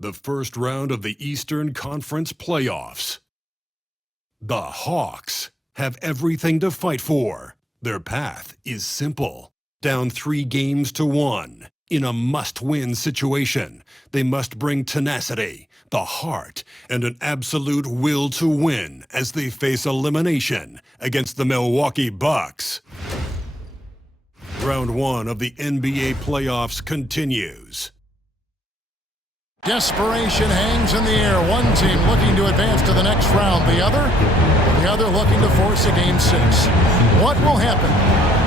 the first round of the Eastern Conference playoffs. The Hawks have everything to fight for. Their path is simple. Down 3-1 in a must-win situation, they must bring tenacity, the heart, and an absolute will to win as they face elimination against the Milwaukee Bucks. Round 1 of the NBA playoffs continues. Desperation hangs in the air. One team looking to advance to the next round. The other looking to force a Game 6. What will happen?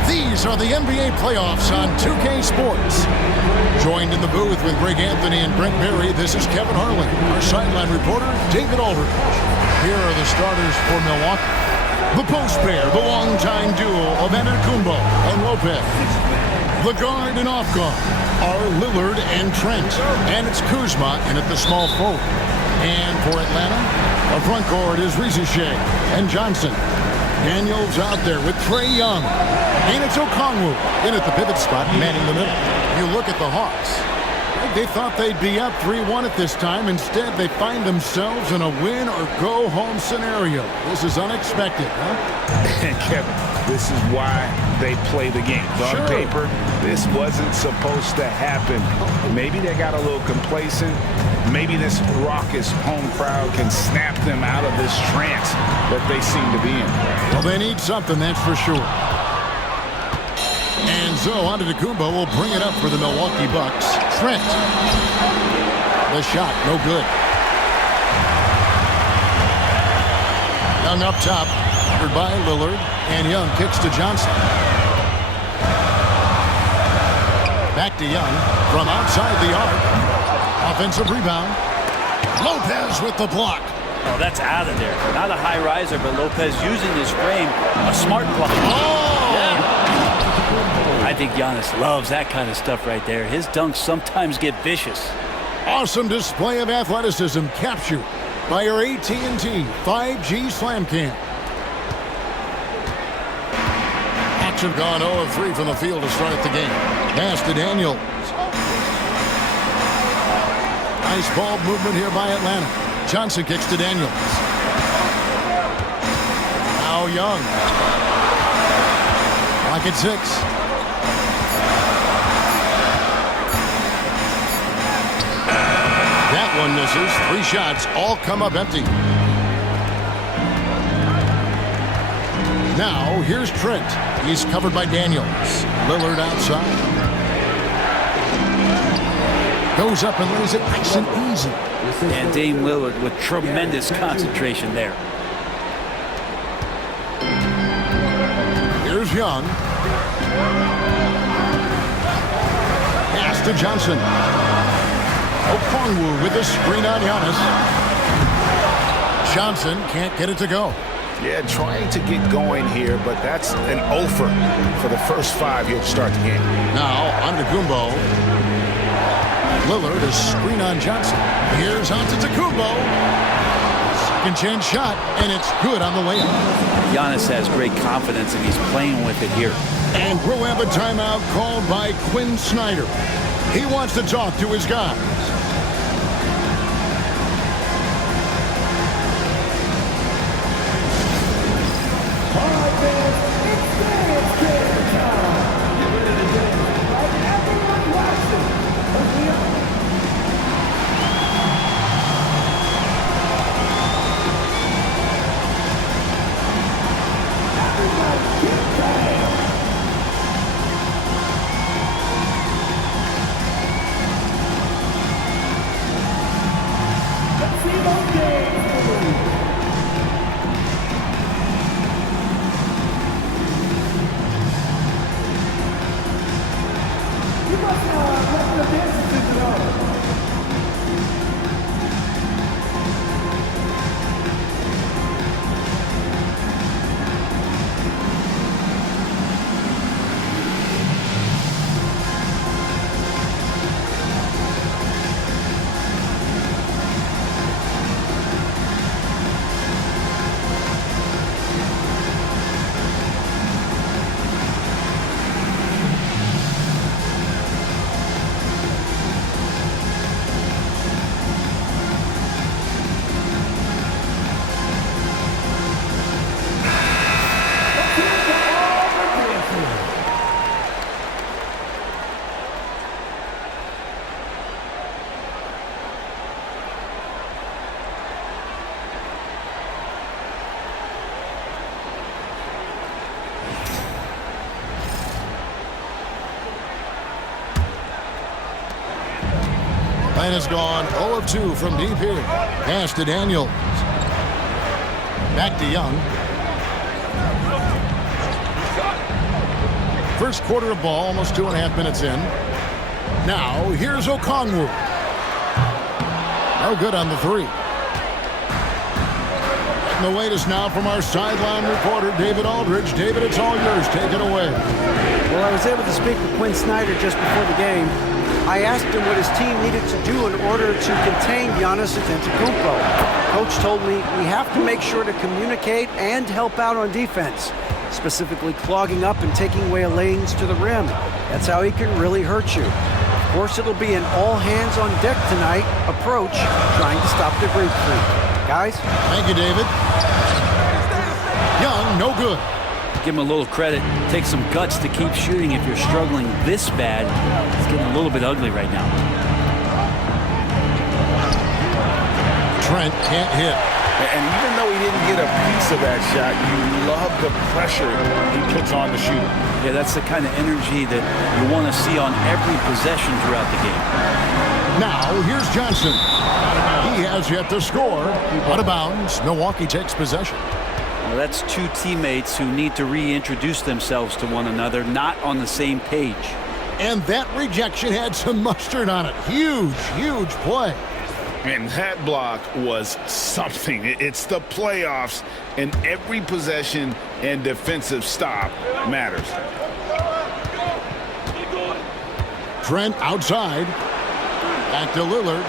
These are the NBA playoffs on 2K Sports. Joined in the booth with Greg Anthony and Brent Berry, this is Kevin Harlan. Our sideline reporter, David Aldridge. Here are the starters for Milwaukee. The post pair, the longtime duo of Antetokounmpo and Lopez. The guard and off guard are Lillard and Trent. And it's Kuzma in at the small forward. And for Atlanta, our front court is Rizier and Johnson. Daniels out there with Trae Young. And it's Okongwu in at the pivot spot, manning the middle. You look at the Hawks. They thought they'd be up 3-1 at this time. Instead, they find themselves in a win-or-go-home scenario. This is unexpected, huh? And Kevin, this is why they play the game. On paper, this wasn't supposed to happen. Maybe they got a little complacent. Maybe this raucous home crowd can snap them out of this trance that they seem to be in. Well, they need something, that's for sure. And so Antetokounmpo will bring it up for the Milwaukee Bucks. Trent. The shot, no good. Young up top, covered by Lillard, and Young kicks to Johnson. Back to Young from outside the arc. Offensive rebound. Lopez with the block. Oh, that's out of there. Not a high riser, but Lopez using his frame. A smart block. Oh! Yeah. I think Giannis loves that kind of stuff right there. His dunks sometimes get vicious. Awesome display of athleticism captured by your AT&T 5G Slam Cam. Hawks have gone 0 of 3 from the field to start the game. Pass to Daniels. Nice ball movement here by Atlanta. Johnson kicks to Daniels. Now Young. Lock at 6. That one misses. 3 shots all come up empty. Now here's Trent. He's covered by Daniels. Lillard outside. Goes up and lays it nice and easy. And Dame Lillard with tremendous concentration there. Here's Young. Pass to Johnson. Okongwu with the screen on Giannis. Johnson can't get it to go. Yeah, trying to get going here, but that's an offer for the first 5 he'll start the game. Now, Antetokounmpo. Lillard, a screen on Johnson. Here's Antetokounmpo. Second chance shot, and it's good on the layup. Giannis has great confidence, and he's playing with it here. And we'll have a timeout called by Quinn Snyder. He wants to talk to his guys. Plant has gone 0 of 2 from deep here. Pass to Daniels. Back to Young. First quarter of ball, almost 2.5 minutes in. Now, here's Okongwu. No good on the three. And the latest now from our sideline reporter, David Aldridge. David, it's all yours. Take it away. Well, I was able to speak with Quinn Snyder just before the game. I asked him what his team needed to do in order to contain Giannis Antetokounmpo. Coach told me we have to make sure to communicate and help out on defense, specifically clogging up and taking away lanes to the rim. That's how he can really hurt you. Of course, it'll be an all-hands-on-deck tonight approach, trying to stop the Greek Freak. Guys? Thank you, David. Young, no good. Give him a little credit. Take some guts to keep shooting if you're struggling this bad. It's getting a little bit ugly right now. Trent can't hit. And even though he didn't get a piece of that shot, you love the pressure he puts on the shooter. Yeah, that's the kind of energy that you want to see on every possession throughout the game. Now, here's Johnson. He has yet to score. Out of bounds. Milwaukee takes possession. Well, that's two teammates who need to reintroduce themselves to one another, not on the same page. And that rejection had some mustard on it. Huge, huge play. And that block was something. It's the playoffs, and every possession and defensive stop matters. Trent outside. Back to Lillard.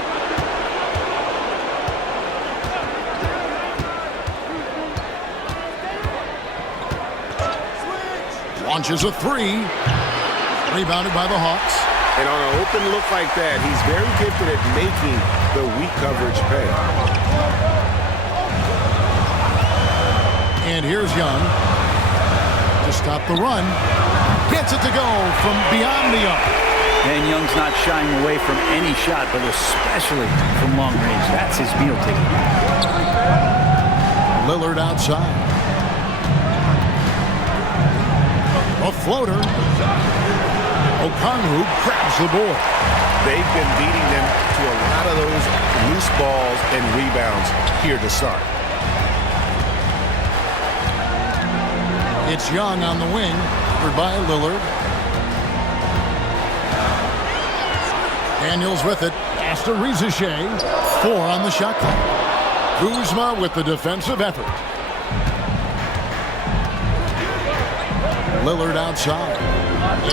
Launches a three. Rebounded by the Hawks. And on an open look like that, he's very gifted at making the weak coverage pay. And here's Young to stop the run. Gets it to go from beyond the arc. And Young's not shying away from any shot, but especially from long range. That's his meal ticket. Lillard outside. A floater. Okongwu grabs the board. They've been beating them to a lot of those loose balls and rebounds here to start. It's Young on the wing, covered by Lillard. Daniels with it. Pass to Rizichet. 4 on the shot clock. Kuzma with the defensive effort. Lillard outside.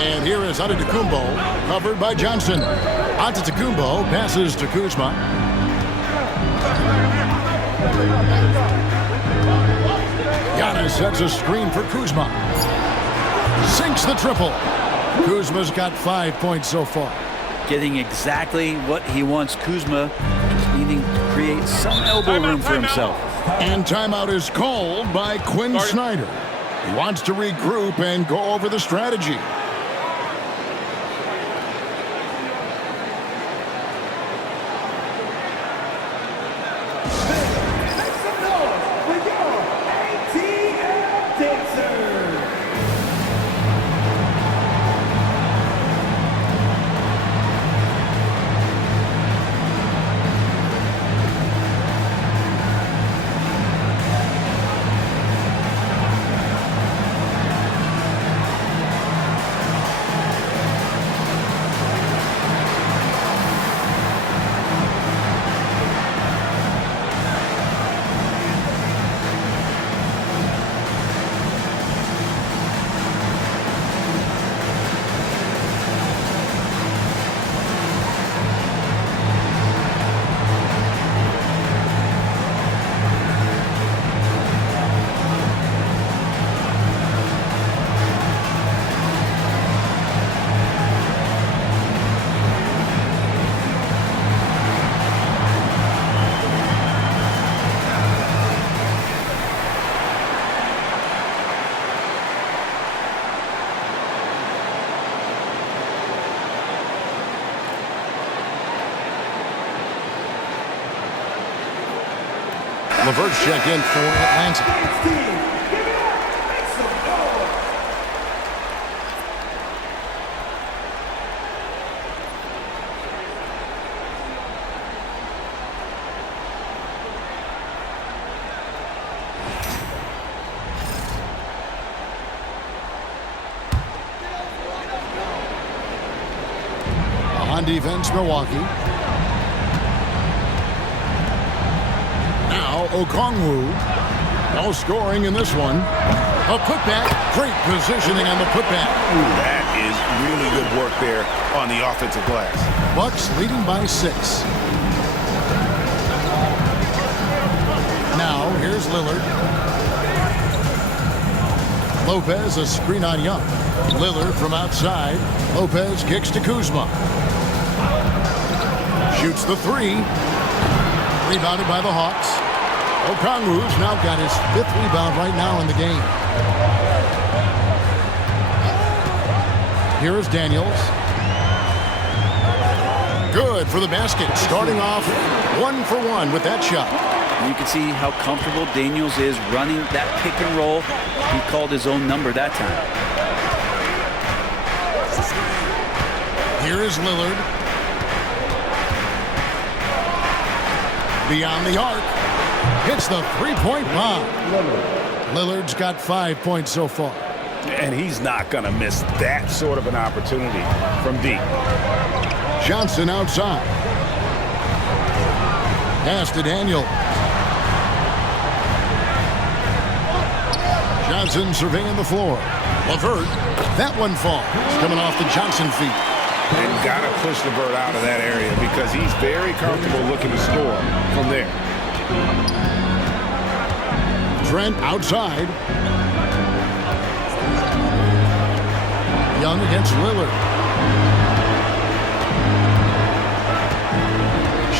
And here is Antetokounmpo, covered by Johnson. Antetokounmpo passes to Kuzma. Giannis sets a screen for Kuzma. Sinks the triple. Kuzma's got 5 points so far. Getting exactly what he wants. Kuzma just needing to create some elbow room for himself. And timeout is called by Quinn Snyder. He wants to regroup and go over the strategy. LeVert's check in for Atlanta. On defense, Milwaukee. Now Okongwu. No scoring in this one. A putback. Great positioning on the putback. That is really good work there on the offensive glass. Bucks leading by 6. Now, here's Lillard. Lopez, a screen on Young. Lillard from outside. Lopez kicks to Kuzma. Shoots the 3. Rebounded by the Hawks. Okongwu's now got his 5th rebound right now in the game. Here is Daniels. Good for the basket. Starting off 1 for 1 with that shot. You can see how comfortable Daniels is running that pick and roll. He called his own number that time. Here is Lillard. Beyond the arc. Hits the three-point bomb. Lillard's got 5 points so far. And he's not going to miss that sort of an opportunity from deep. Johnson outside. Pass to Daniel. Johnson surveying the floor. LeVert. That one falls. Coming off the Johnson feet. And got to push LeVert out of that area because he's very comfortable looking to score from there. Trent outside. Young against Lillard.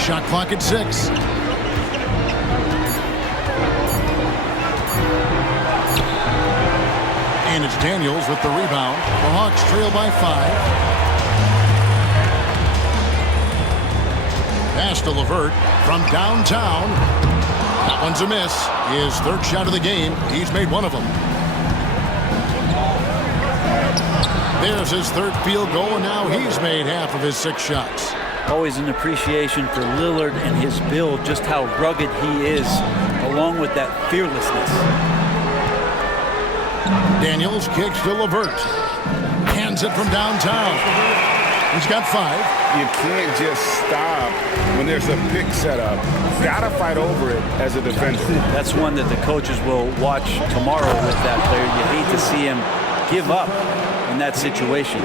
Shot clock at 6. And it's Daniels with the rebound. The Hawks trail by 5. Pass to LeVert from downtown. That one's a miss. His 3rd shot of the game. He's made one of them. There's his 3rd field goal, and now he's made half of his 6 shots. Always an appreciation for Lillard and his build, just how rugged he is, along with that fearlessness. Daniels kicks to LeVert. Hands it from downtown. He's got 5. You can't just stop when there's a pick set up. Got to fight over it as a defender. That's one that the coaches will watch tomorrow with that player. You hate to see him give up in that situation.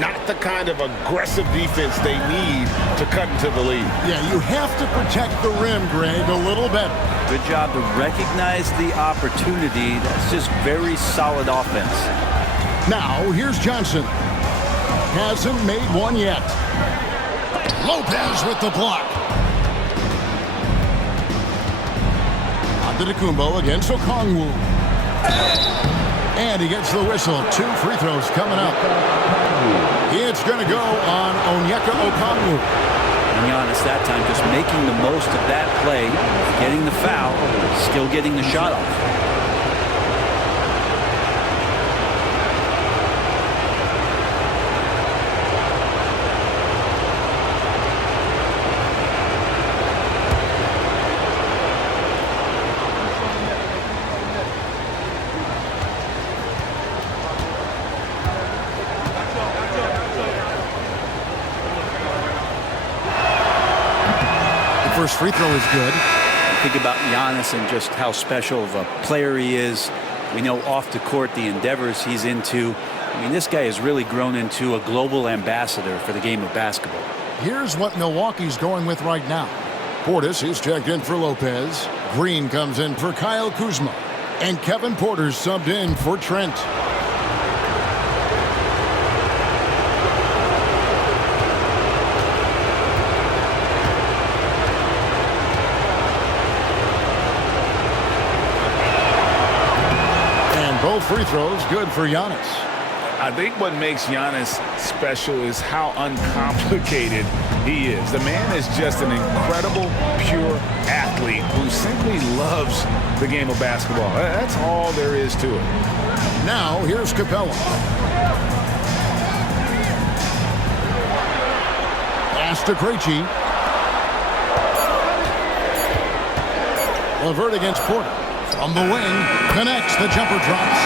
Not the kind of aggressive defense they need to cut into the lead. Yeah, you have to protect the rim, Greg, a little better. Good job to recognize the opportunity. That's just very solid offense. Now, here's Johnson. Hasn't made one yet. Lopez with the block. Antetokounmpo against Okongwu. And he gets the whistle. 2 free throws coming up. It's going to go on Onyeka Okongwu. And Giannis that time just making the most of that play, getting the foul, still getting the shot off. First free throw is good. Think about Giannis and just how special of a player he is. We know off the court the endeavors he's into. I mean, this guy has really grown into a global ambassador for the game of basketball. Here's what Milwaukee's going with right now. Portis is checked in for Lopez. Green comes in for Kyle Kuzma. And Kevin Porter's subbed in for Trent. Both free throws good for Giannis. I think what makes Giannis special is how uncomplicated he is. The man is just an incredible, pure athlete who simply loves the game of basketball. That's all there is to it. Now, here's Capella. Pass to Krejci. LeVert against Porter. From the wing, connects, the jumper drops.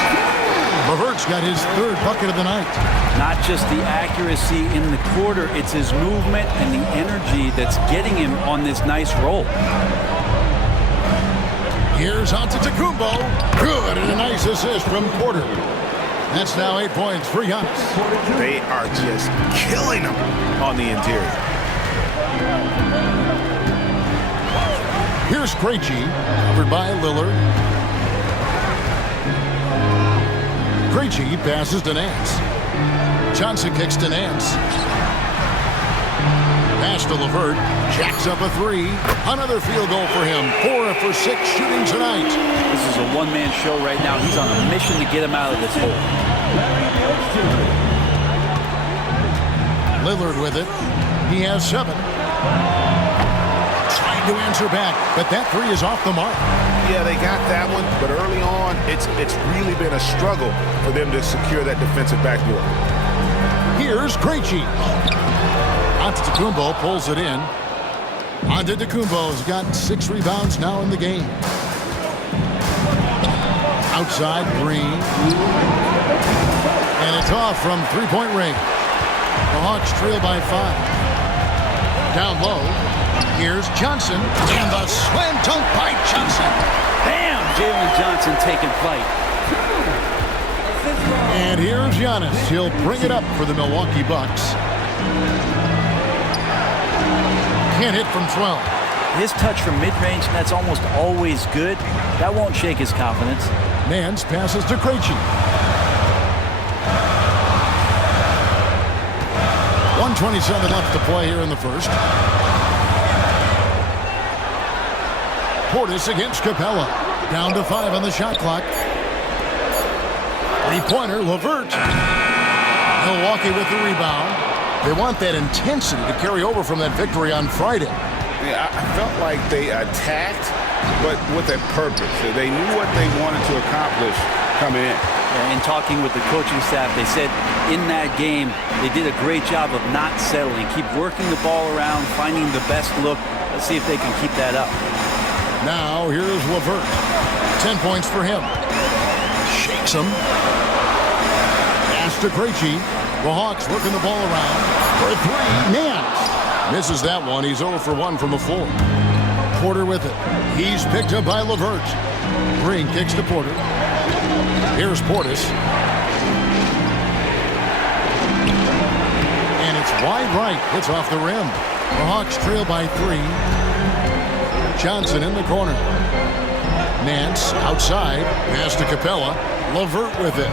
LeVert's got his third bucket of the night. Not just the accuracy in the quarter, it's his movement and the energy that's getting him on this nice roll. Here's Antetokounmpo. Good, and a nice assist from Porter. That's now 8 points for Giannis. They are just killing him on the interior. Here's Krejci, covered by Lillard. Krejci passes to Nance. Johnson kicks to Nance. Pass to LeVert. Jacks up a three. Another field goal for him. 4 for 6 shooting tonight. This is a one-man show right now. He's on a mission to get him out of this hole. Lillard with it. He has 7. Trying to answer back, but that three is off the mark. Yeah, they got that one, but early on, it's really been a struggle for them to secure that defensive backboard. Here's Krejci. Antetokounmpo pulls it in. Antetokounmpo's got 6 rebounds now in the game. Outside, Green. And it's off from three-point range. The Hawks trail by 5. Down low. Here's Johnson. And the slam dunk by Johnson. Bam! Jalen Johnson taking flight. And here's Giannis. He'll bring it up for the Milwaukee Bucks. Can't hit from 12. His touch from mid-range, that's almost always good. That won't shake his confidence. Nance passes to Krejci. 1:27 left to play here in the first. Portis against Capella. Down to 5 on the shot clock. Three-pointer, LeVert. Milwaukee with the rebound. They want that intensity to carry over from that victory on Friday. Yeah, I felt like they attacked, but with a purpose. They knew what they wanted to accomplish coming in. In talking with the coaching staff, they said in that game, they did a great job of not settling. Keep working the ball around, finding the best look. Let's see if they can keep that up. Now, here's LeVert. 10 points for him. Shakes him. Pass to Krejci. The Hawks working the ball around. For 3, Nance. Misses that one. He's 0 for 1 from the floor. Porter with it. He's picked up by LeVert. Green kicks to Porter. Here's Portis. And it's wide right. It's off the rim. The Hawks trail by 3. Johnson in the corner. Nance outside. Pass to Capella. LeVert with it.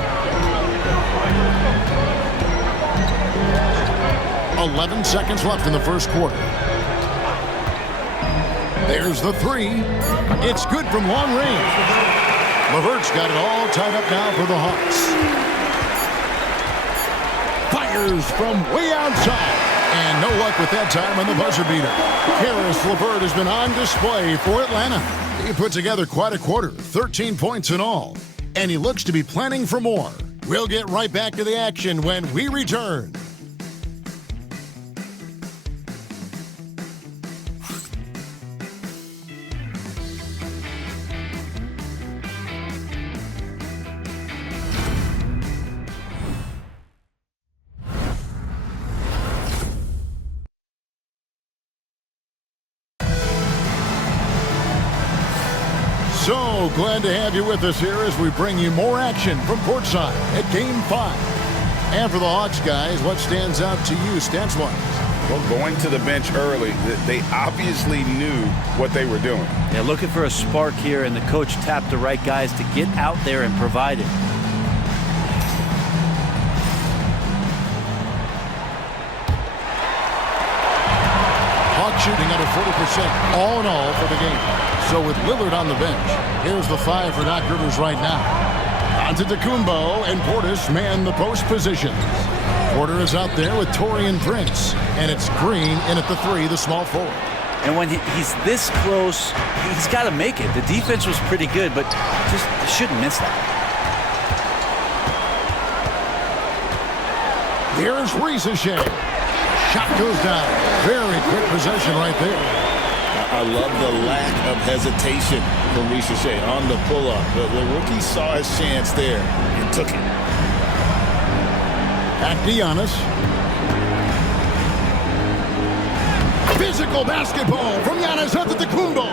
11 seconds left in the first quarter. There's the 3. It's good from long range. LeVert's got it all tied up now for the Hawks. Fires from way outside. And no luck with that time on the buzzer beater. Caris LeVert has been on display for Atlanta. He put together quite a quarter, 13 points in all. And he looks to be planning for more. We'll get right back to the action when we return. So glad to have you with us here as we bring you more action from courtside at Game 5. And for the Hawks guys, what stands out to you stats-wise? Well, going to the bench early, they obviously knew what they were doing. They're looking for a spark here, and the coach tapped the right guys to get out there and provide it. Hawks shooting under 40% all in all for the game. So with Lillard on the bench, here's the 5 for Doc Rivers right now. Antetokounmpo and Portis man the post positions. Porter is out there with Taurean Prince. And it's Green in at the 3, the small forward. And when he's this close, he's got to make it. The defense was pretty good, but just shouldn't miss that. Here's Risacher. Shot goes down. Very quick possession right there. I love the lack of hesitation from Risacher on the pull-up. The rookie saw his chance there, and took it. Back to Giannis. Physical basketball from Giannis Antetokounmpo.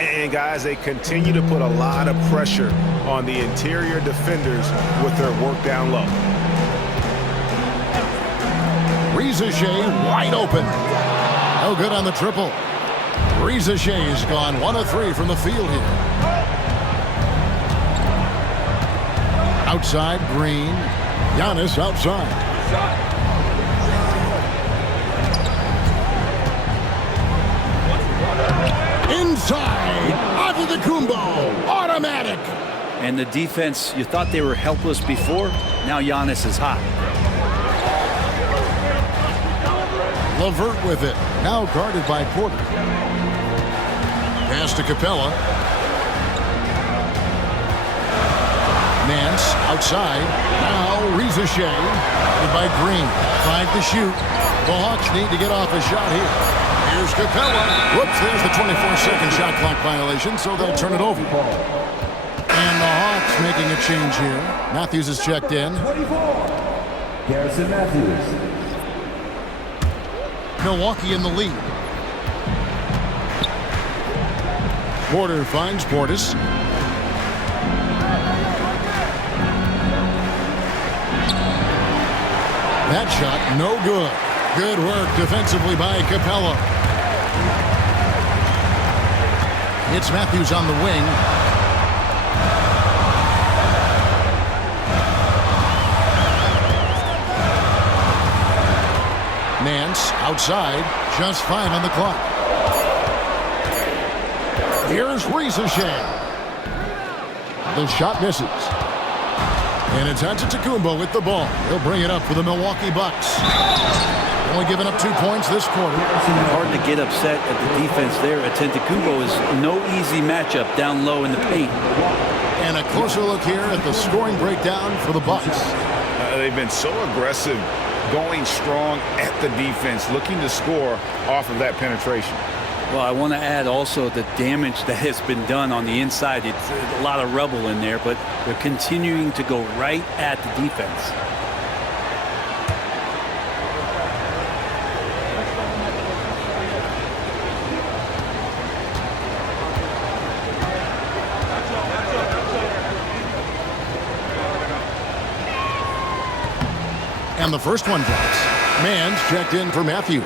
And guys, they continue to put a lot of pressure on the interior defenders with their work down low. Reza Shea wide open. No good on the triple. Reza Shea's gone 1 of 3 from the field here. Outside, Green. Giannis outside. Inside, Antetokounmpo, automatic. And the defense, you thought they were helpless before. Now Giannis is hot. LeVert with it. Now guarded by Porter. Pass to Capella. Nance outside. Now Reza Shea. Guarded by Green. 5 to shoot. The Hawks need to get off a shot here. Here's Capella. Whoops, there's the 24-second shot clock violation, so they'll turn it over. And the Hawks making a change here. Matthews is checked in. 24, Garrison Matthews. Milwaukee in the lead. Porter finds Portis. That shot, no good. Good work defensively by Capella. It's Matthews on the wing. Nance outside, just 5 on the clock. Here's Reza Shea. The shot misses. And it's Antetokounmpo with the ball. He'll bring it up for the Milwaukee Bucks. Only giving up 2 points this quarter. Hard to get upset at the defense there. Antetokounmpo is no easy matchup down low in the paint. And a closer look here at the scoring breakdown for the Bucks. They've been so aggressive, going strong at the defense, looking to score off of that penetration. Well, I want to add also the damage that has been done on the inside. It's a lot of rubble in there, but they're continuing to go right at the defense. And the first one drops. Mann's checked in for Matthews.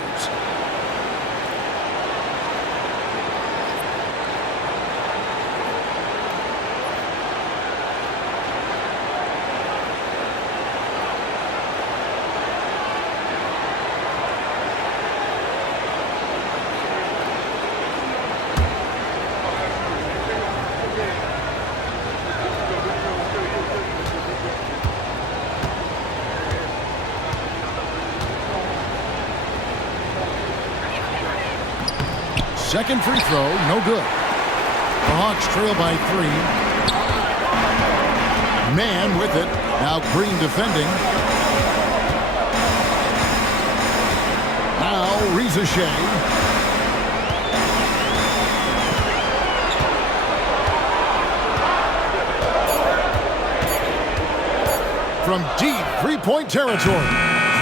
Second free throw, no good. The Hawks trail by 3. Mann with it. Now Green defending. Now Reza Shea. From deep three-point territory.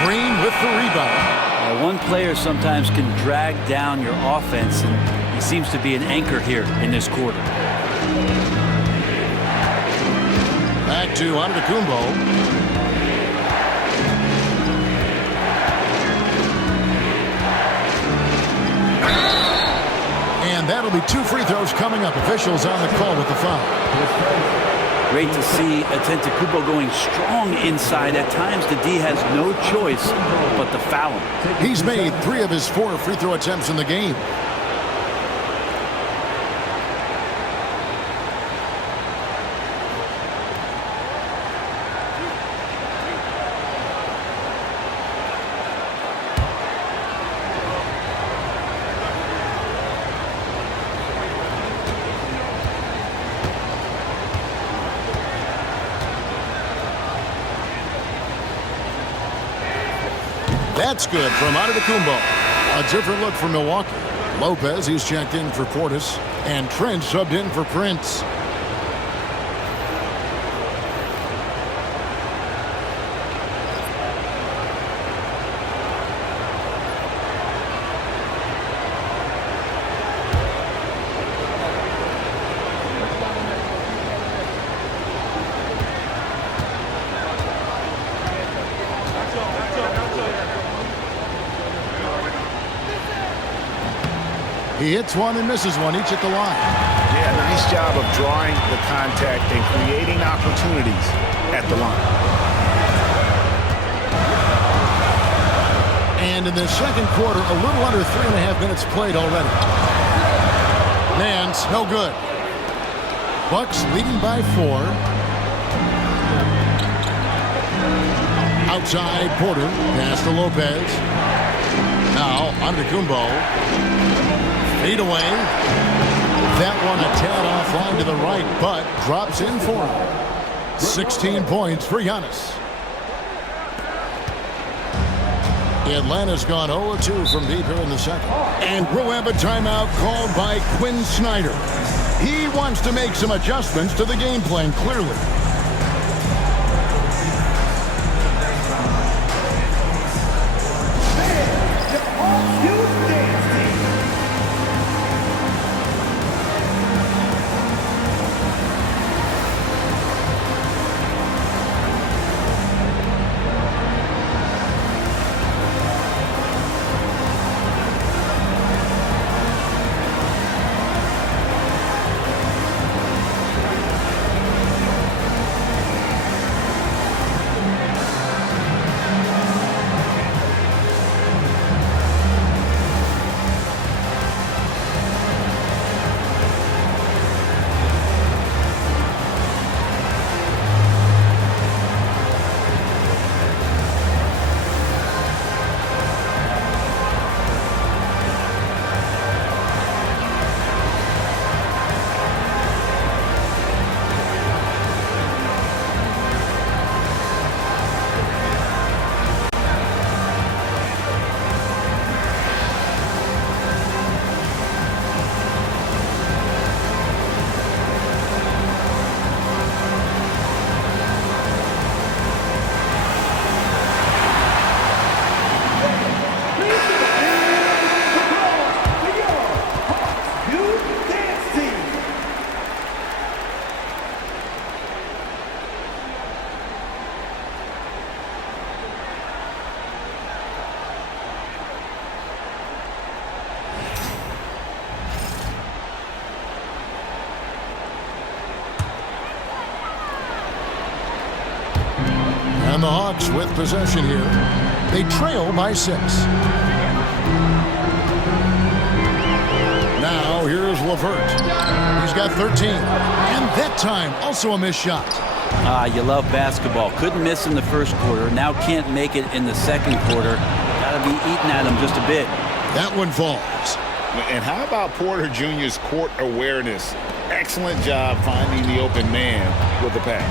Green with the rebound. One player sometimes can drag down your offense, and he seems to be an anchor here in this quarter. Back to Antetokounmpo. And that'll be 2 free throws coming up. Officials on the call with the foul. Great to see Antetokounmpo going strong inside. At times, the D has no choice but to foul him. He's made 3 of his 4 free throw attempts in the game. That's good from Antetokounmpo. A different look for Milwaukee. Lopez, he's checked in for Portis. And Trent subbed in for Prince. He hits one and misses one, each at the line. Yeah, nice job of drawing the contact and creating opportunities at the line. And in the second quarter, a little under 3.5 minutes played already. Nance, no good. Bucks leading by 4. Outside, Porter, pass to Lopez. Now, Antetokounmpo. Fade away. That one a tad offline to the right, but drops in for him. 16 points for Giannis. Atlanta's gone 0-2 from deep here in the second. And we'll have a timeout called by Quinn Snyder. He wants to make some adjustments to the game plan, clearly. And the Hawks with possession here. They trail by 6. Now here's LeVert. He's got 13. And that time also a missed shot. You love basketball. Couldn't miss in the first quarter. Now can't make it in the second quarter. Got to be eating at him just a bit. That one falls. And how about Porter Jr.'s court awareness? Excellent job finding the open man with the pass.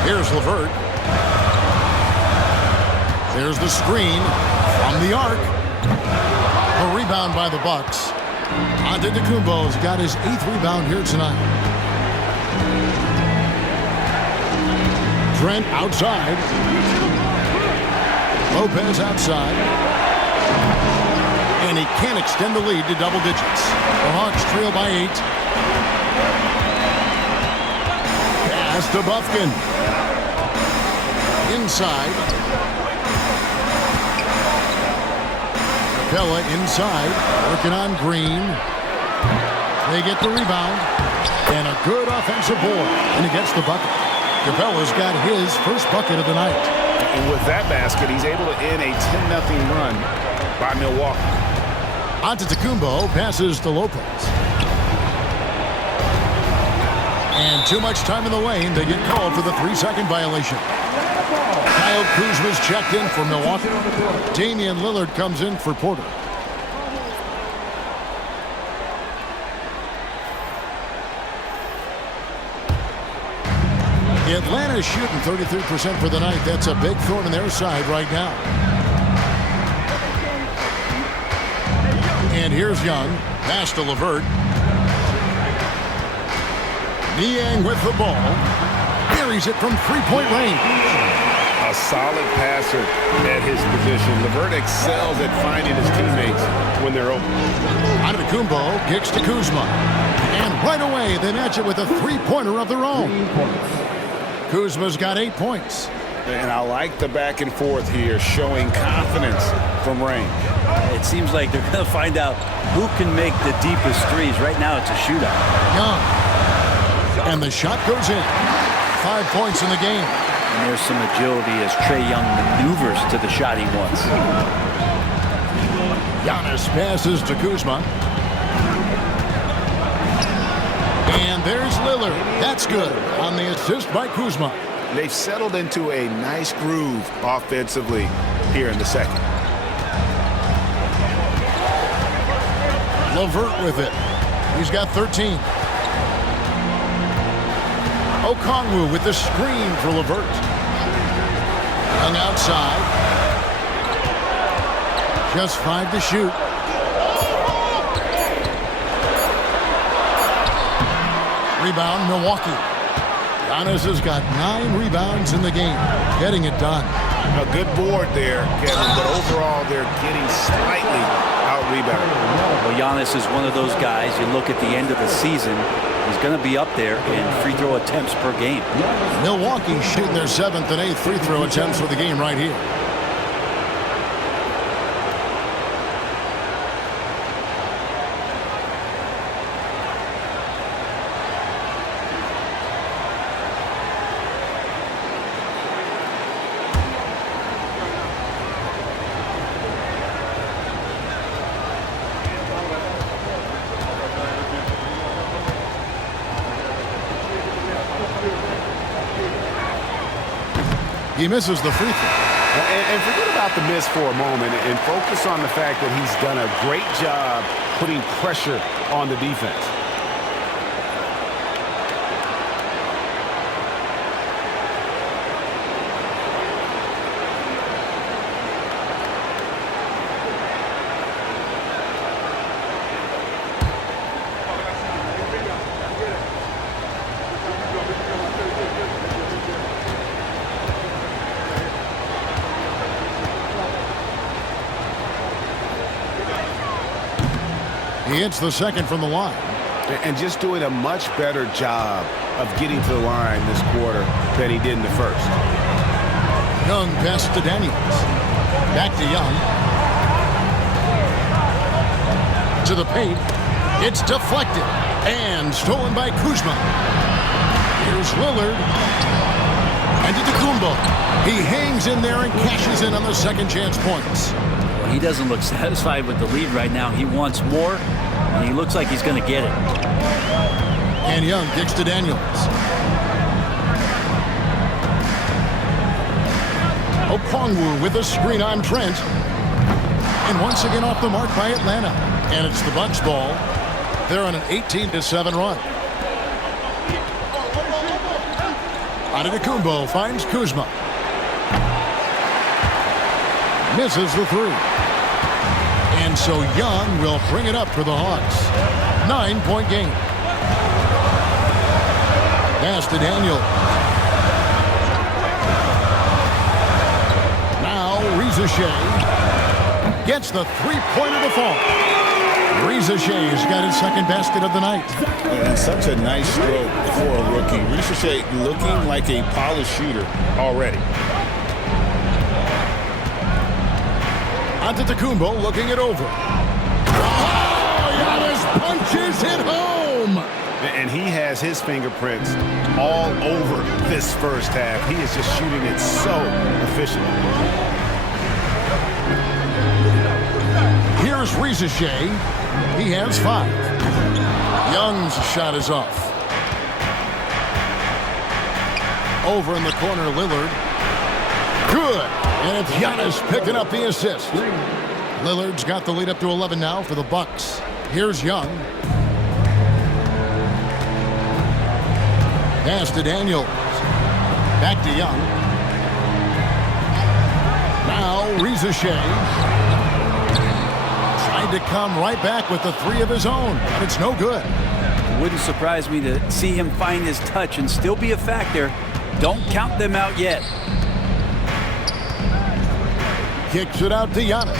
Here's LeVert. There's the screen from the arc. A rebound by the Bucks. Antetokounmpo's got his 8th rebound here tonight. Trent outside. Lopez outside. And he can't extend the lead to double digits. The Hawks trail by 8. Pass to Bufkin. Inside. Capella inside. Working on Green. They get the rebound. And a good offensive board. And he gets the bucket. Capella's got his first bucket of the night. And with that basket, he's able to end a 10-0 run by Milwaukee. Antetokounmpo passes to Lopez. And too much time in the lane. They get called for the 3-second violation. Kyle Kuzma's checked in for Milwaukee. Damian Lillard comes in for Porter. Atlanta's shooting 33% for the night. That's a big thorn in their side right now. And here's Young. Pass to LeVert. Niang with the ball. Buries it from three-point range. A solid passer at his position. LeVert excels at finding his teammates when they're open. Antetokounmpo kicks to Kuzma. And right away, they match it with a three-pointer of their own. Kuzma's got 8 points. And I like the back and forth here, showing confidence from Rain. It seems like they're going to find out who can make the deepest threes. Right now, it's a shootout. Young. And the shot goes in. 5 points in the game. And there's some agility as Trae Young maneuvers to the shot he wants. Giannis passes to Kuzma. And there's Lillard. That's good on the assist by Kuzma. They've settled into a nice groove offensively here in the second. LeVert with it. He's got 13. Okongwu with the screen for LeVert. Hung outside. Just 5 to shoot. Rebound, Milwaukee. Giannis has got 9 rebounds in the game. Getting it done. A good board there, Kevin, but overall they're getting slightly out-rebounded. Well, Giannis is one of those guys, you look at the end of the season, he's going to be up there in free throw attempts per game. Milwaukee shooting their 7th and 8th free throw attempts for the game right here. He misses the free throw. And forget about the miss for a moment and focus on the fact that he's done a great job putting pressure on the defense. He hits the second from the line. And just doing a much better job of getting to the line this quarter than he did in the first. Young pass to Daniels. Back to Young. To the paint. It's deflected. And stolen by Kuzma. Here's Lillard. And Antetokounmpo. He hangs in there and cashes in on the second chance points. Well, he doesn't look satisfied with the lead right now. He wants more, and he looks like he's going to get it. And Young kicks to Daniels. Okongwu with a screen on Trent. And once again off the mark by Atlanta. And it's the Bucks ball. They're on an 18-7 run. Antetokounmpo finds Kuzma. Misses the three. And so Young will bring it up for the Hawks. 9-point game. Pass to Daniel. Now Reza Shea gets the three-pointer to fall. Reza Shea's got his second basket of the night. And such a nice stroke for a rookie. Reza Shea looking like a polished shooter already. Antetokounmpo looking it over. Oh, Giannis punches it home. And he has his fingerprints all over this first half. He is just shooting it so efficiently. Here's Reza Shea. He has 5. Young's shot is off. Over in the corner, Lillard. Good. And it's Giannis picking up the assist. Lillard's got the lead up to 11 now for the Bucks. Here's Young. Pass to Daniels. Back to Young. Now Reza Shea. Tried to come right back with the three of his own, but it's no good. It wouldn't surprise me to see him find his touch and still be a factor. Don't count them out yet. Kicks it out to Giannis.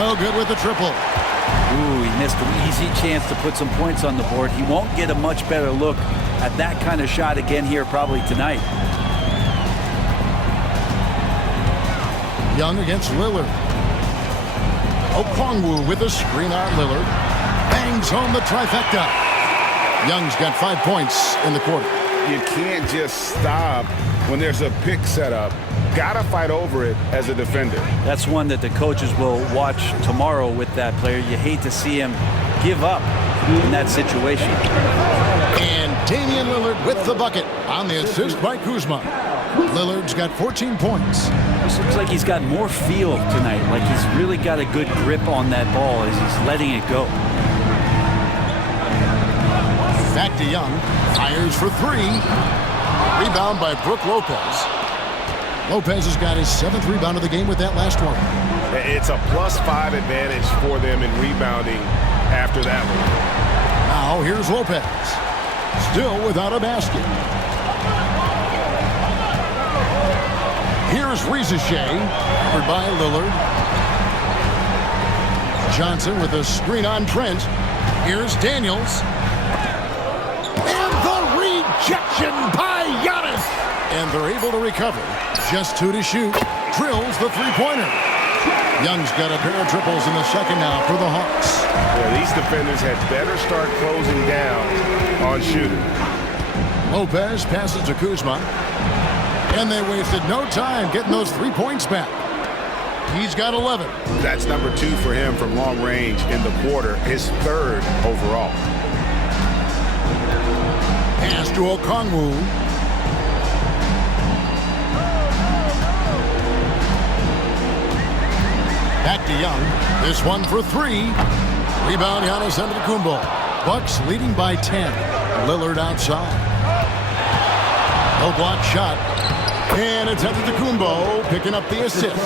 No good with the triple. Ooh, he missed an easy chance to put some points on the board. He won't get a much better look at that kind of shot again here probably tonight. Young against Lillard. Okongwu with a screen on Lillard. Bangs home the trifecta. Young's got 5 points in the quarter. You can't just stop when there's a pick set up. Gotta fight over it as a defender. That's one that the coaches will watch tomorrow with that player. You hate to see him give up in that situation. And Damian Lillard with the bucket on the assist by Kuzma. Lillard's got 14 points. This looks like he's got more feel tonight, like he's really got a good grip on that ball as he's letting it go. Back to Young. Fires for 3. Rebound by Brook Lopez. Lopez has got his 7th rebound of the game with that last one. It's a +5 advantage for them in rebounding after that one. Now here's Lopez. Still without a basket. Here's Rizachet, covered by Lillard. Johnson with a screen on Trent. Here's Daniels. And the rejection by Giannis. And they're able to recover. Just 2 to shoot. Drills the three-pointer. Young's got a pair of triples in the second now for the Hawks. Yeah, these defenders had better start closing down on shooting. Lopez passes to Kuzma. And they wasted no time getting those 3 points back. He's got 11. That's number 2 for him from long range in the quarter, his 3rd overall. Pass to Okongwu. Back to Young. This one for 3. Rebound, Giannis Antetokounmpo. Bucks leading by 10. Lillard outside. No block shot. And it's Antetokounmpo picking up the assist.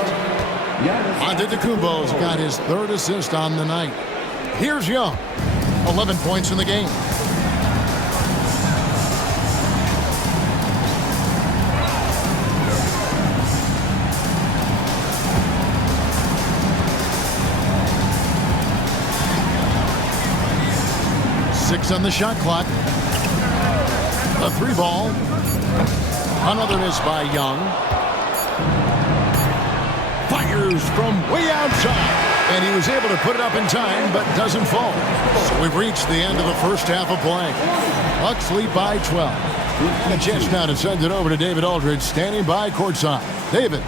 Antetokounmpo's got his 3rd assist on the night. Here's Young. 11 points in the game. On the shot clock. A 3 ball. Another miss by Young. Fires from way outside. And he was able to put it up in time, but doesn't fall. So we've reached the end of the first half of play. Bucks lead by 12. A chance now to send it over to David Aldridge, standing by courtside. David.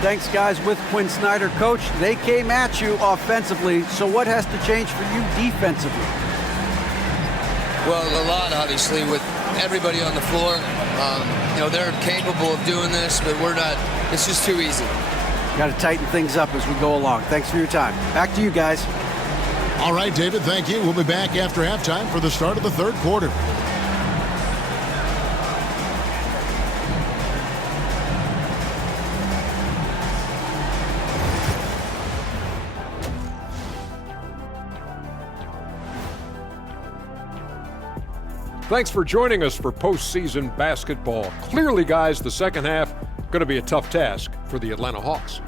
Thanks, guys. With Quinn Snyder, Coach, they came at you offensively. So what has to change for you defensively? Well, a lot, obviously, with everybody on the floor. They're capable of doing this, but we're not. It's just too easy. Got to tighten things up as we go along. Thanks for your time. Back to you guys. All right, David, thank you. We'll be back after halftime for the start of the 3rd quarter. Thanks for joining us for postseason basketball. Clearly, guys, the second half going to be a tough task for the Atlanta Hawks.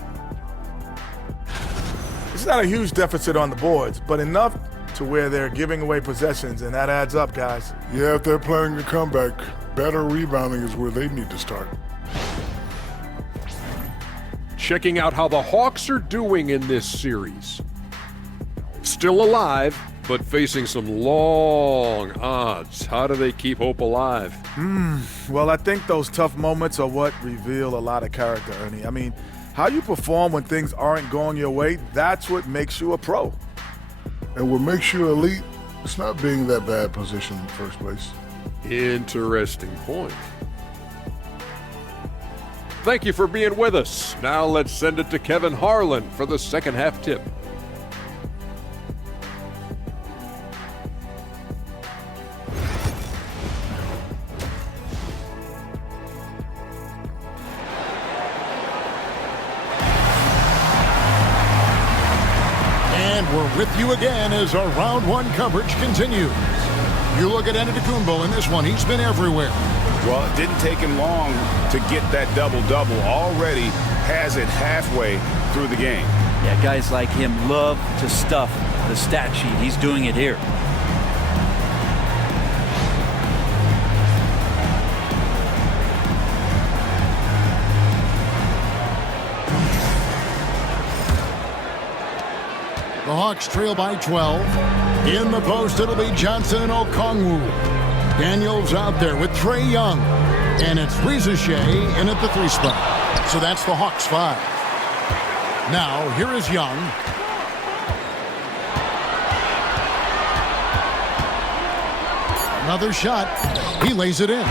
It's not a huge deficit on the boards, but enough to where they're giving away possessions, and that adds up, guys. Yeah, if they're playing a comeback, better rebounding is where they need to start. Checking out how the Hawks are doing in this series. Still alive, but facing some long odds. How do they keep hope alive? Well, I think those tough moments are what reveal a lot of character, Ernie. I mean, how you perform when things aren't going your way, that's what makes you a pro. And what makes you elite, it's not being that bad position in the first place. Interesting point. Thank you for being with us. Now let's send it to Kevin Harlan for the second half tip. We're with you again as our round 1 coverage continues. You look at Antetokounmpo in this one. He's been everywhere. Well, it didn't take him long to get that double-double. Already has it halfway through the game. Yeah, guys like him love to stuff the stat sheet. He's doing it here. Hawks trail by 12. In the post, it'll be Johnson and Okongwu. Daniels out there with Trae Young. And it's Reza Shea in at the 3 spot. So that's the Hawks 5. Now, here is Young. Another shot. He lays it in.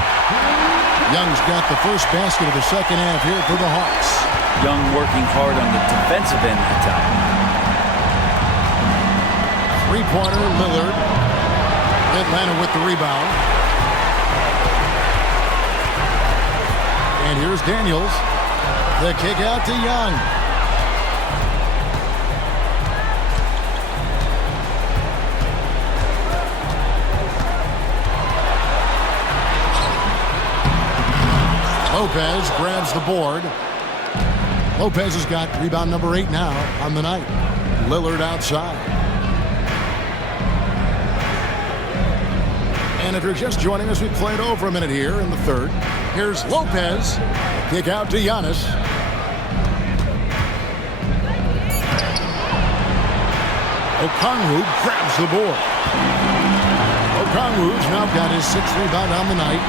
Young's got the first basket of the second half here for the Hawks. Young working hard on the defensive end that time. Three-pointer, Lillard. Atlanta with the rebound. And here's Daniels. The kick out to Young. Lopez grabs the board. Lopez has got rebound number 8 now on the night. Lillard outside. And if you're just joining us, we played over a minute here in the third. Here's Lopez. Kick out to Giannis. Okongwu grabs the board. Okongwu's now got his 6th rebound on the night.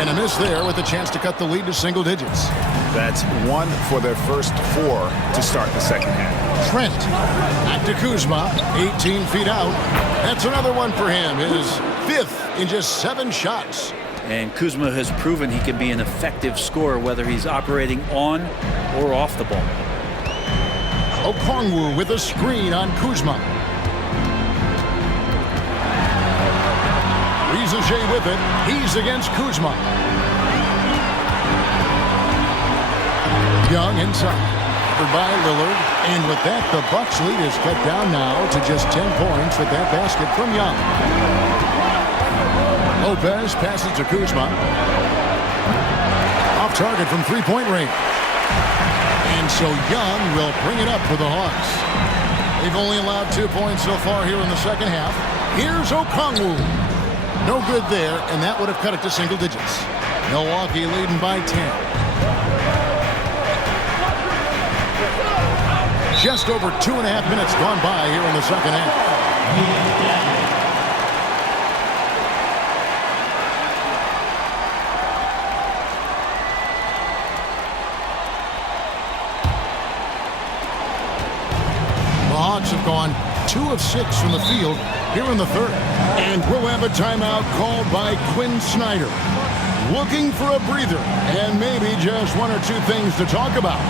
And a miss there with a chance to cut the lead to single digits. That's 1 for their first 4 to start the second half. Trent back to Kuzma, 18 feet out. That's another one for him, his 5th in just 7 shots. And Kuzma has proven he can be an effective scorer whether he's operating on or off the ball. Okongwu with a screen on Kuzma. Reza Shea with it. He's against Kuzma. Young inside. Covered by Lillard. And with that, the Bucks lead is cut down now to just 10 points with that basket from Young. Lopez passes to Kuzma. Off target from three-point range. And so Young will bring it up for the Hawks. They've only allowed 2 points so far here in the second half. Here's Okongwu. No good there, and that would have cut it to single digits. Milwaukee leading by 10. Just over 2.5 minutes gone by here in the second half. The Hawks have gone 2 of 6 from the field here in the third. And we'll have a timeout called by Quinn Snyder. Looking for a breather and maybe just 1 or 2 things to talk about.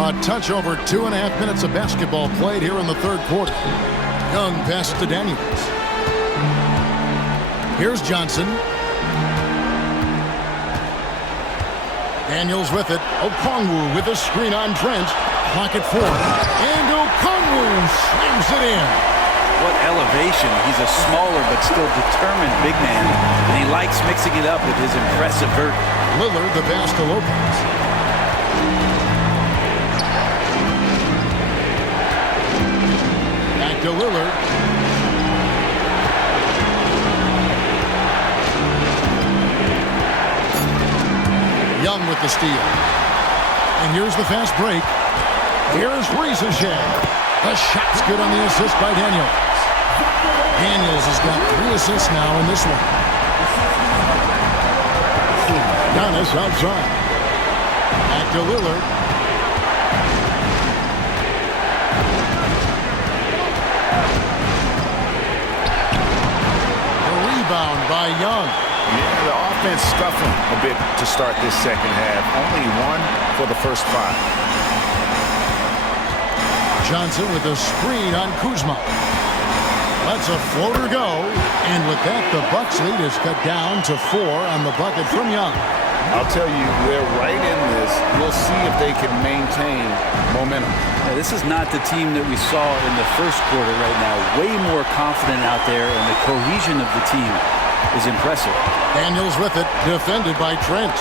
A touch over 2.5 minutes of basketball played here in the third quarter. Young passes to Daniels. Here's Johnson. Daniels with it. Okongwu with a screen on Trent. Clock at 4. And Okongwu slams it in. What elevation. He's a smaller but still determined big man. And he likes mixing it up with his impressive vert. Lillard the pass to Lopez. Back to Lillard. Young with the steal. And here's the fast break. Here's Risacher. The shot's good on the assist by Daniels. Daniels has got 3 assists now in this one. Giannis outside. Back to Lillard. A rebound by Young. Yeah, the offense scuffling a bit to start this second half. Only 1 for the first 5. Johnson with a screen on Kuzma. Lets a floater go. And with that, the Bucks lead is cut down to 4 on the bucket from Young. I'll tell you, they're right in this. We'll see if they can maintain momentum. Yeah, this is not the team that we saw in the first quarter right now. Way more confident out there, and the cohesion of the team is impressive. Daniels with it, defended by Trent.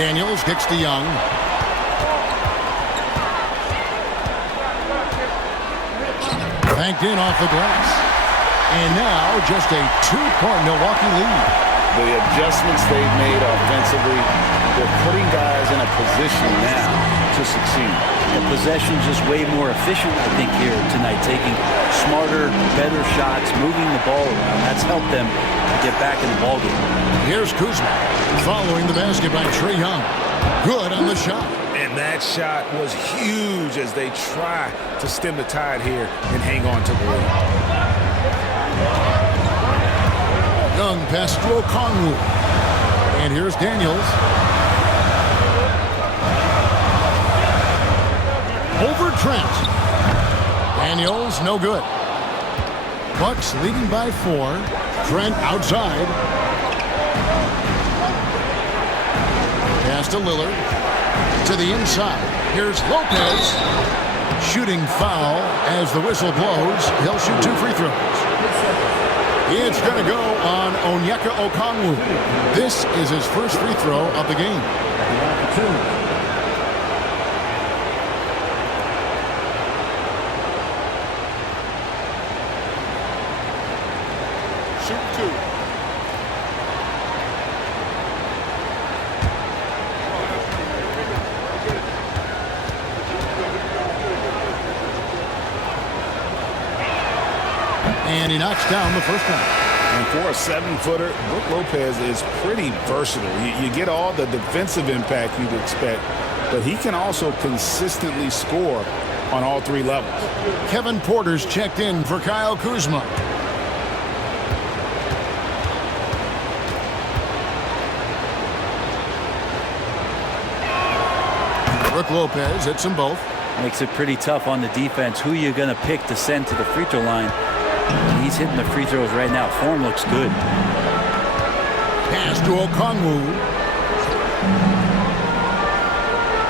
Daniels kicks to Young. Banked in off the glass. And now just a 2-point Milwaukee lead. The adjustments they've made offensively, they're putting guys in a position now to succeed. The possession just way more efficient, I think, here tonight. Taking smarter, better shots, moving the ball around. That's helped them get back in the ballgame. Here's Kuzma following the basket by Trae Young. Good on the shot. And that shot was huge as they try to stem the tide here and hang on to the lead. Young pass to Okongwu. And here's Daniels. Over Trent. Daniels, no good. Bucks leading by 4. Trent outside. Pass to Lillard. To the inside. Here's Lopez. Shooting foul as the whistle blows. He'll shoot 2 free throws. It's going to go on Onyeka Okongwu. This is his first free throw of the game. Shoot 2. And he knocks down the first one. And for a 7-footer, Brook Lopez is pretty versatile. You get all the defensive impact you'd expect, but he can also consistently score on all 3 levels. Kevin Porter's checked in for Kyle Kuzma. Brook Lopez hits them both. Makes it pretty tough on the defense. Who you're going to pick to send to the free throw line. He's hitting the free throws right now. Form looks good. Pass to Okongwu.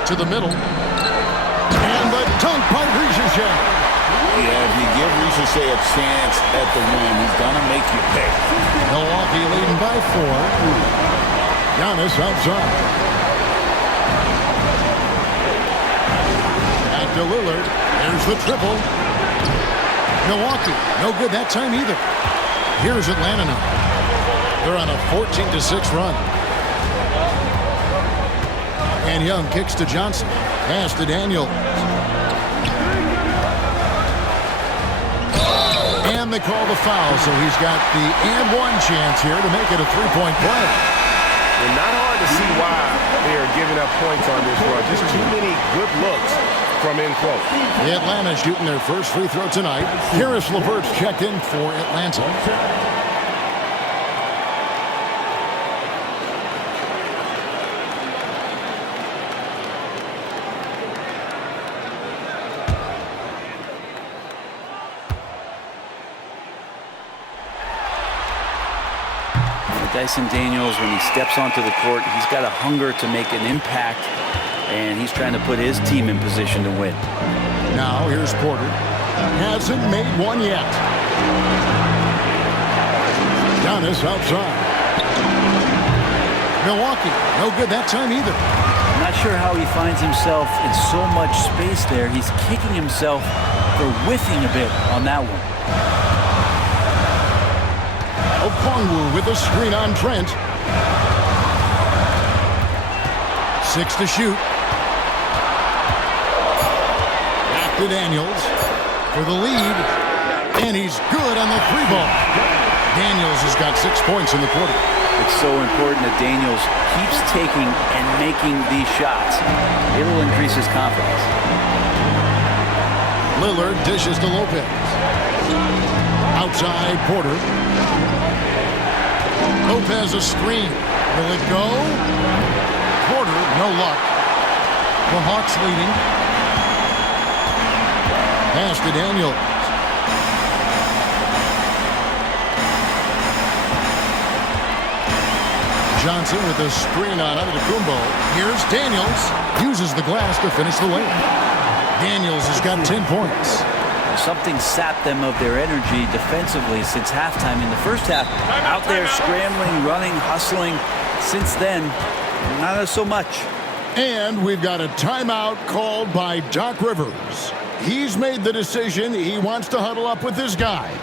To the middle. And the dunk by Risacher. Yeah, if you give Risacher a chance at the win, he's going to make you pay. Milwaukee leading by 4. Giannis outside. Back to Lillard. There's the triple. Milwaukee, no good that time either. Here's Atlanta now. They're on a 14-6 run. And Young kicks to Johnson. Pass to Daniels. And they call the foul, so he's got the and 1 chance here to make it a 3-point play. And not hard to see why they are giving up points on this run. Just too many good looks from in close. Atlanta shooting their first free throw tonight. Karis LeVert's checked in for Atlanta. Dyson Daniels, when he steps onto the court, he's got a hunger to make an impact, and he's trying to put his team in position to win. Now here's Porter. Hasn't made one yet. Giannis outside. Milwaukee, no good that time either. I'm not sure how he finds himself in so much space there. He's kicking himself for whiffing a bit on that one. Okongwu with a screen on Trent. 6 to shoot. Back to Daniels for the lead. And he's good on the 3-ball. Daniels has got 6 points in the quarter. It's so important that Daniels keeps taking and making these shots. It'll increase his confidence. Lillard dishes to Lopez. Outside Porter. Lopez a screen. Will it go? Porter, no luck. The Hawks leading. Pass to Daniels. Johnson with a screen on Antetokounmpo. Here's Daniels. Uses the glass to finish the layup. Daniels has got 10 points. Something sapped them of their energy defensively since halftime. In the first half, out there scrambling, running, hustling. Since then, not so much. And we've got a timeout called by Doc Rivers. He's made the decision. He wants to huddle up with his guys.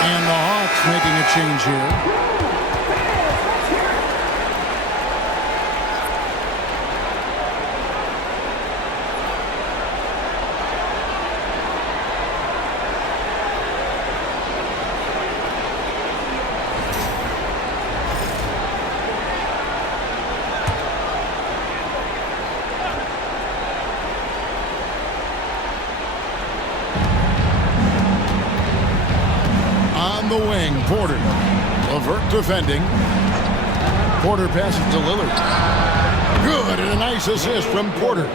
And the Hawks making a change here. The wing, Porter. LeVert defending. Porter passes to Lillard. Good, and a nice assist from Porter.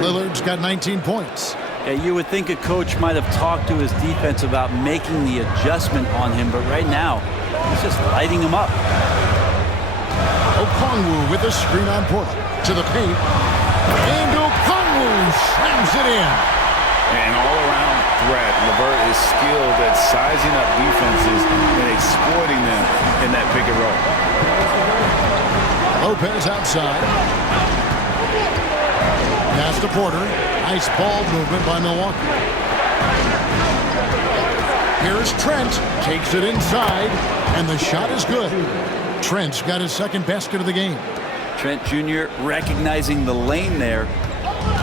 Lillard's got 19 points. Yeah, you would think a coach might have talked to his defense about making the adjustment on him, but right now, he's just lighting him up. Okongwu with the screen on Porter. To the paint. And Okongwu slams it in. And all-around threat. LeVert is skilled at sizing up defenses and exploiting them in that pick and roll. Lopez outside. Pass to Porter. Nice ball movement by Milwaukee. Here's Trent. Takes it inside. And the shot is good. Trent's got his second basket of the game. Trent Jr. recognizing the lane there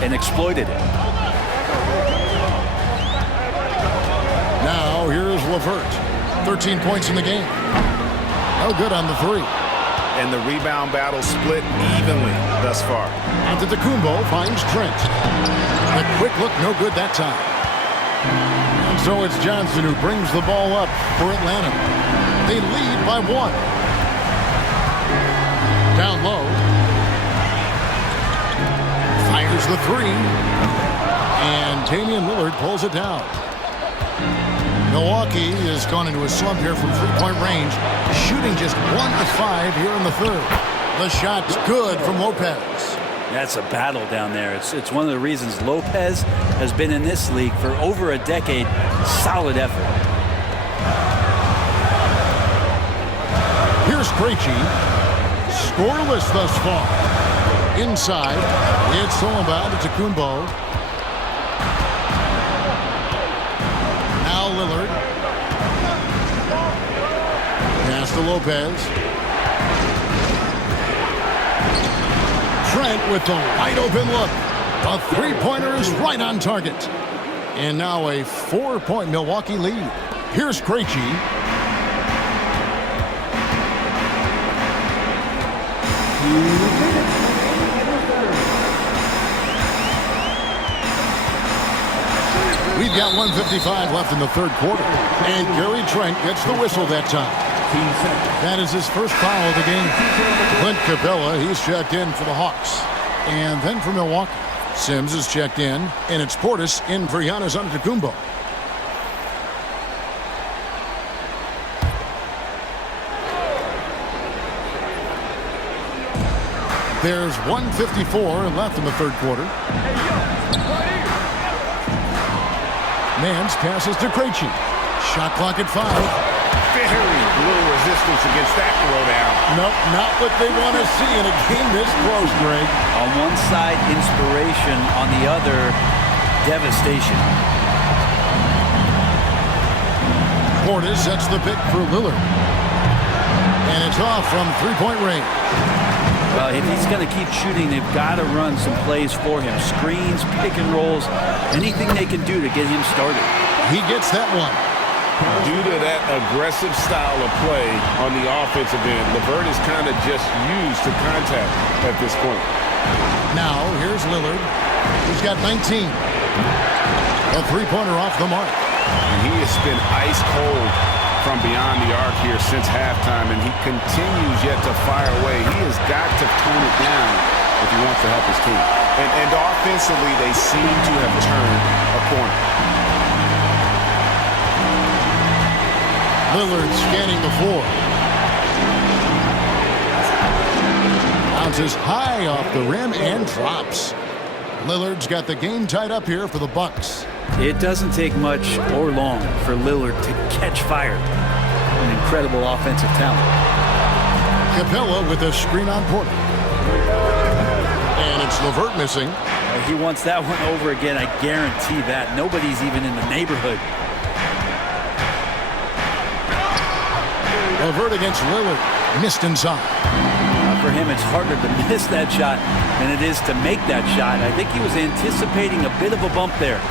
and exploited it. Now here's LeVert. 13 points in the game. No good on the 3. And the rebound battle split evenly thus far. Antetokounmpo finds Trent. The quick look, no good that time. And so it's Johnson who brings the ball up for Atlanta. They lead by 1. Down low. Fires Here's the three. And Damian Lillard pulls it down. Milwaukee has gone into a slump here from three-point range, shooting just 1 of 5 here in the third. The shot's good from Lopez. That's a battle down there. It's one of the reasons Lopez has been in this league for over a decade. Solid effort. Here's Krejci. Scoreless thus far. Inside, it's Solomon to Tecumbo. Now Lillard. Pass to Lopez. Trent with the wide open look. A three-pointer is right on target. And now a 4-point Milwaukee lead. Here's Krejci. We've got 1:55 left in the third quarter. And Gary Trent gets the whistle that time. That is his first foul of the game. Clint Capella, he's checked in for the Hawks. And then for Milwaukee, Sims is checked in, and it's Portis in for Giannis Antetokounmpo. There's 1:54 left in the third quarter. Nance passes to Krejci. Shot clock at 5. Very little resistance against that throwdown. Nope, not what they want to see in a game this close, Greg. On one side, inspiration. On the other, devastation. Portis sets the pick for Lillard. And it's off from three-point range. Well, if he's going to keep shooting, they've got to run some plays for him. Screens, pick and rolls, anything they can do to get him started. He gets that one. Due to that aggressive style of play on the offensive end, LeVert is kind of just used to contact at this point. Now, here's Lillard. He's got 19. A three-pointer off the mark. And he has been ice cold from beyond the arc here since halftime, and he continues yet to fire away. He has got to tone it down if he wants to help his team. And offensively, they seem to have turned a corner. Lillard scanning the floor. Bounces high off the rim and drops. Lillard's got the game tied up here for the Bucks. It doesn't take much or long for Lillard to catch fire. An incredible offensive talent. Capella with a screen on Porter. And it's LeVert missing. He wants that one over again, I guarantee that. Nobody's even in the neighborhood. LeVert against Lillard. Missed inside. For him, it's harder to miss that shot than it is to make that shot. I think he was anticipating a bit of a bump there.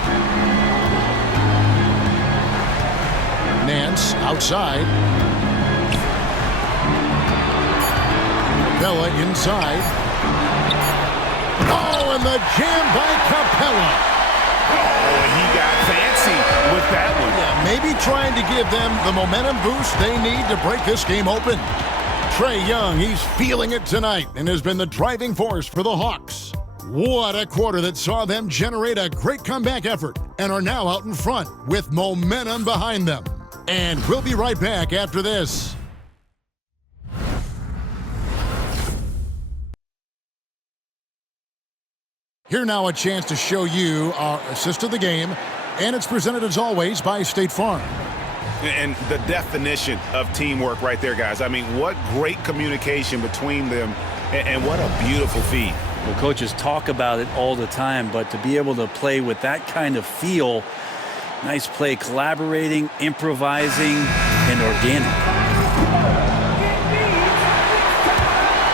Nance outside. Capella inside. Oh, and the jam by Capella. Oh, he got fancy with that one. Yeah, maybe trying to give them the momentum boost they need to break this game open. Trae Young, he's feeling it tonight and has been the driving force for the Hawks. What a quarter that saw them generate a great comeback effort and are now out in front with momentum behind them. And we'll be right back after this. Here now a chance to show you our assist of the game, and it's presented as always by State Farm. And the definition of teamwork right there, guys. I mean, what great communication between them, and what a beautiful feed. Well, coaches talk about it all the time, but to be able to play with that kind of feel, nice play, collaborating, improvising, and organic.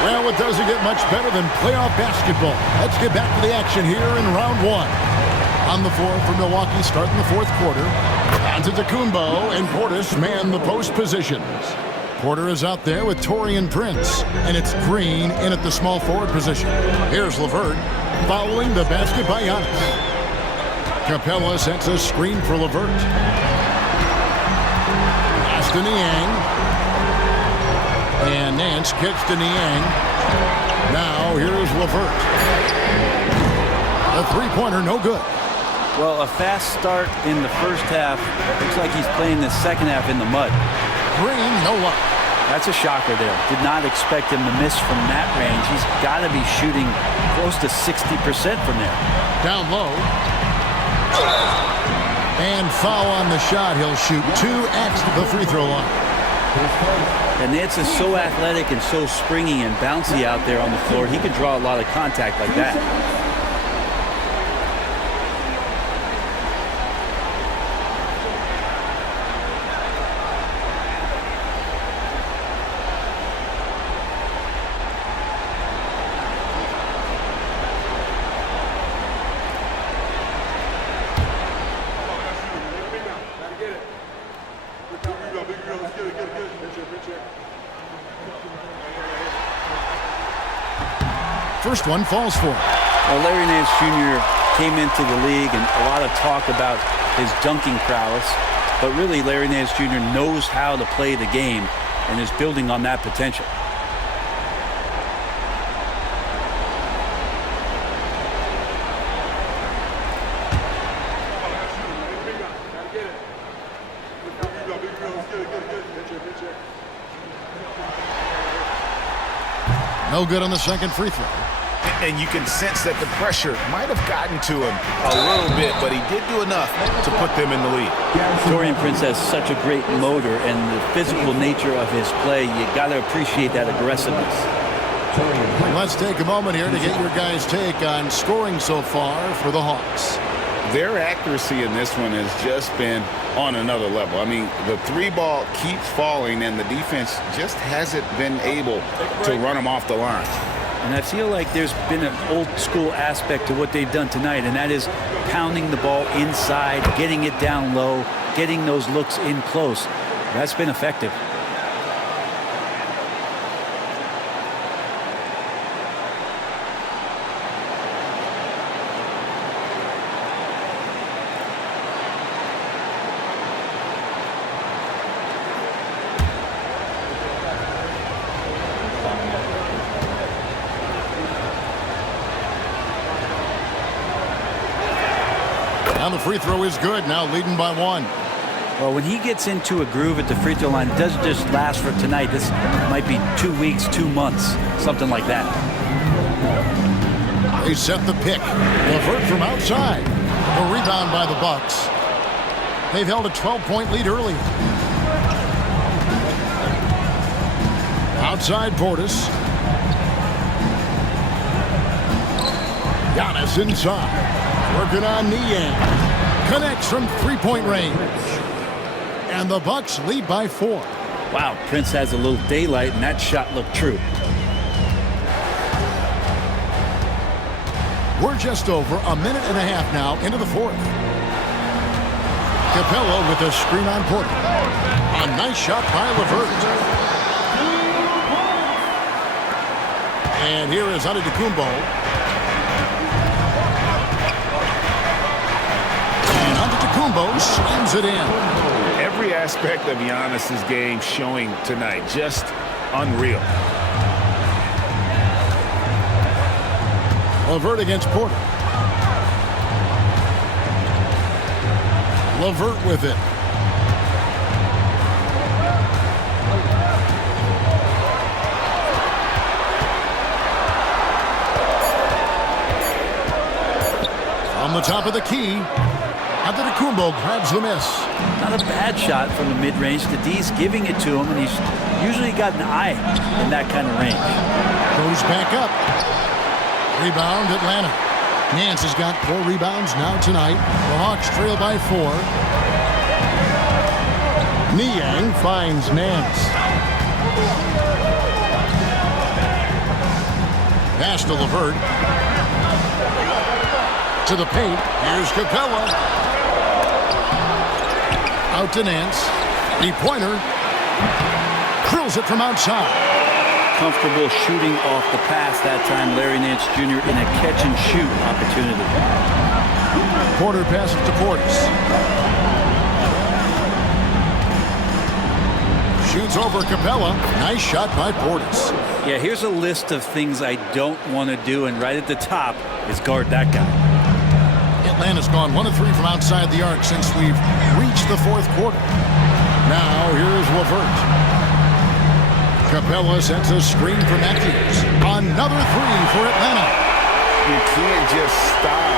Well, it doesn't get much better than playoff basketball. Let's get back to the action here in round one. On the floor for Milwaukee starting the fourth quarter. Antetokounmpo and Portis man the post positions. Porter is out there with Taurean Prince, and it's Green in at the small forward position. Here's LeVert following the basket by Giannis. Capella sets a screen for LeVert. Pass to Niang. And Nance kicks to Niang. Now here's LeVert. The three-pointer, no good. Well, a fast start in the first half. Looks like he's playing the second half in the mud. Green, no luck. That's a shocker there. Did not expect him to miss from that range. He's got to be shooting close to 60% from there. Down low. And foul on the shot. He'll shoot 2 at the free throw line. And Nance is so athletic and so springy and bouncy out there on the floor. He could draw a lot of contact like that. First one falls for him. Well, Larry Nance Jr. came into the league and a lot of talk about his dunking prowess. But really, Larry Nance Jr. knows how to play the game and is building on that potential. No good on the second free throw. And you can sense that the pressure might have gotten to him a little bit, but he did do enough to put them in the lead. Taurean Prince has such a great motor, and the physical nature of his play, you got to appreciate that aggressiveness. Let's take a moment here to get your guys' take on scoring so far for the Hawks. Their accuracy in this one has just been on another level. I mean, the three ball keeps falling, and the defense just hasn't been able to run them off the line. And I feel like there's been an old school aspect to what they've done tonight, and that is pounding the ball inside, getting it down low, getting those looks in close. That's been effective. Now the free throw is good, now leading by 1. Well, when he gets into a groove at the free throw line, it doesn't just last for tonight. This might be 2 weeks, 2 months, something like that. They set the pick. LeVert from outside. A rebound by the Bucks. They've held a 12-point lead early. Outside Portis. Giannis inside. Working on Niang. Connects from three-point range. And the Bucks lead by 4. Wow, Prince has a little daylight, and that shot looked true. We're just over a minute and a half now into the fourth. Capella with a screen on Porter. A nice shot by LeVert. And here is Antetokounmpo. And Antetokounmpo slams it in. Every aspect of Giannis's game showing tonight, just unreal. LeVert against Porter. LeVert with it. From the top of the key, Antetokounmpo grabs the miss. Not a bad shot from the mid-range. The D's giving it to him, and he's usually got an eye in that kind of range. Goes back up. Rebound, Atlanta. Nance has got 4 rebounds now tonight. The Hawks trail by 4. Niang finds Nance. Pass to LeVert. To the paint. Here's Capella. Out to Nance. Three-pointer. Drills it from outside. Comfortable shooting off the pass that time. Larry Nance Jr. in a catch-and-shoot opportunity. Porter passes to Portis. Shoots over Capella. Nice shot by Portis. Yeah, here's a list of things I don't want to do, and right at the top is guard that guy. Atlanta's gone 1 of 3 from outside the arc since we've reached the fourth quarter. Now here's LeVert. Capella sets a screen for Matthews. Another 3 for Atlanta. You can't just stop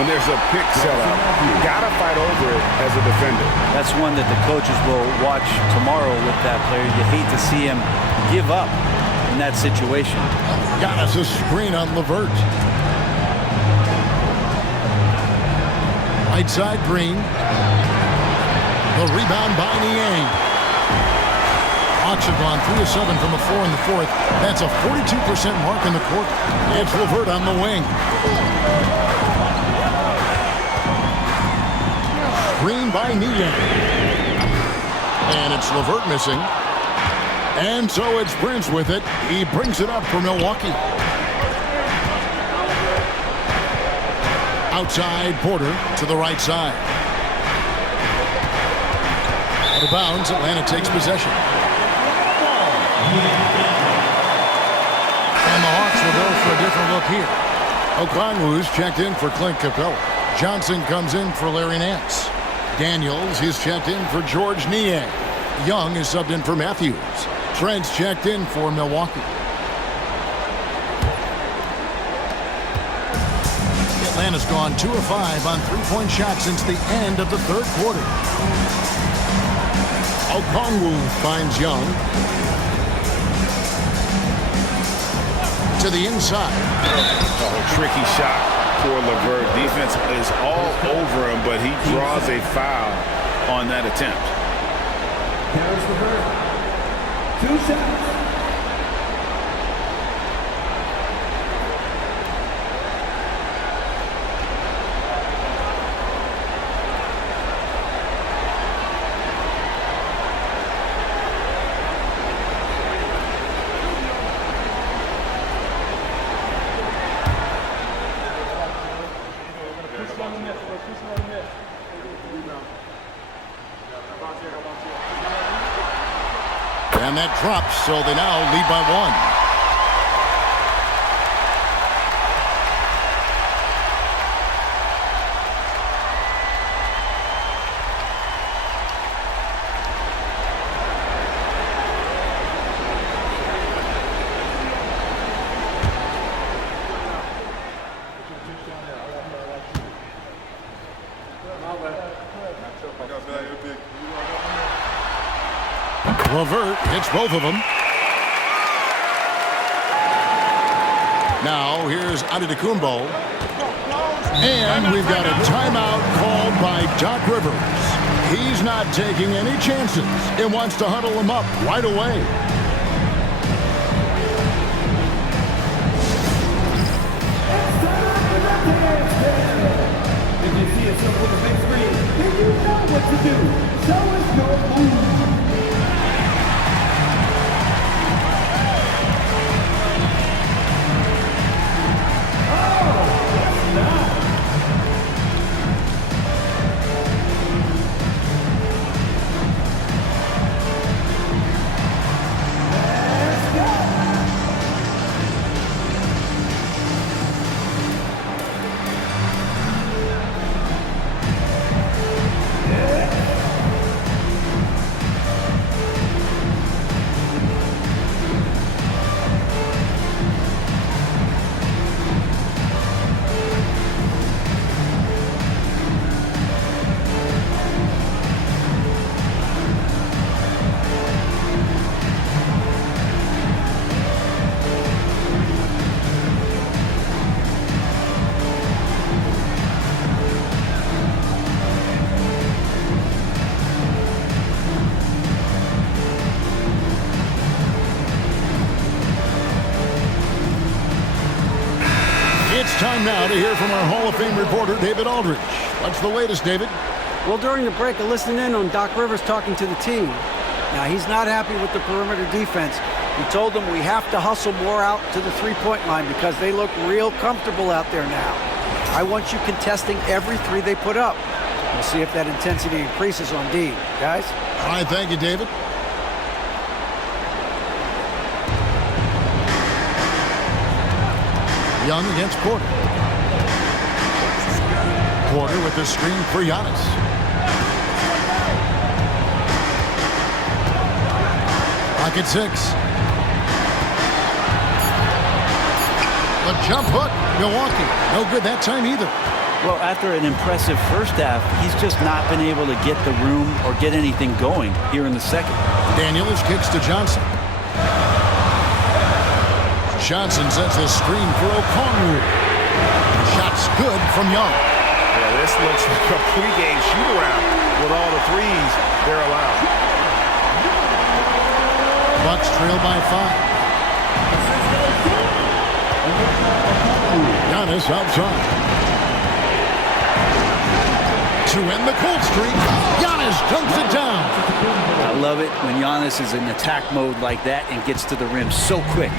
when there's a pick set up. You gotta fight over it as a defender. That's one that the coaches will watch tomorrow with that player. You hate to see him give up in that situation. Got us a screen on LeVert. Right side, Green. The rebound by Niang. Hawks have gone 3 of 7 from the floor in the fourth. That's a 42% mark in the quarter. It's LeVert on the wing. Screen by Niang. And it's LeVert missing. And so it's Prince with it. He brings it up for Milwaukee. Outside, Porter to the right side. Out of bounds, Atlanta takes possession. And the Hawks will go for a different look here. Okongwu's checked in for Clint Capella. Johnson comes in for Larry Nance. Daniels is checked in for George Niang. Young is subbed in for Matthews. Trent's checked in for Milwaukee. Atlanta's gone 2 of 5 on three-point shots since the end of the third quarter. Okongwu finds Young. To the inside. Tricky shot for LeVert. Defense is all over him, but he draws a foul on that attempt. Here's LeVert. 2 shots. And that drops, so they now lead by 1. LeVert hits both of them. Now here's Antetokounmpo. And we've got a timeout called by Doc Rivers. He's not taking any chances and wants to huddle him up right away. If you see yourself on the big screen, then you know what to do. Show us your move. It's time now to hear from our Hall of Fame reporter, David Aldridge. What's the latest, David? Well, during the break, I listened in on Doc Rivers talking to the team. Now, he's not happy with the perimeter defense. He told them we have to hustle more out to the three-point line because they look real comfortable out there now. I want you contesting every 3 they put up. We'll see if that intensity increases on D. Guys? All right, thank you, David. Young against Porter. Porter with the screen for Giannis. Pocket 6. The jump hook, Milwaukee. No good that time either. Well, after an impressive first half, he's just not been able to get the room or get anything going here in the second. Daniels kicks to Johnson. Johnson sets the screen for Okongwu. Shot's good from Young. Yeah, this looks like a pregame shoot-around with all the threes they're allowed. Bucks trail by 5. Giannis outside. To end the cold streak, Giannis dunks it down. I love it when Giannis is in attack mode like that and gets to the rim so quick.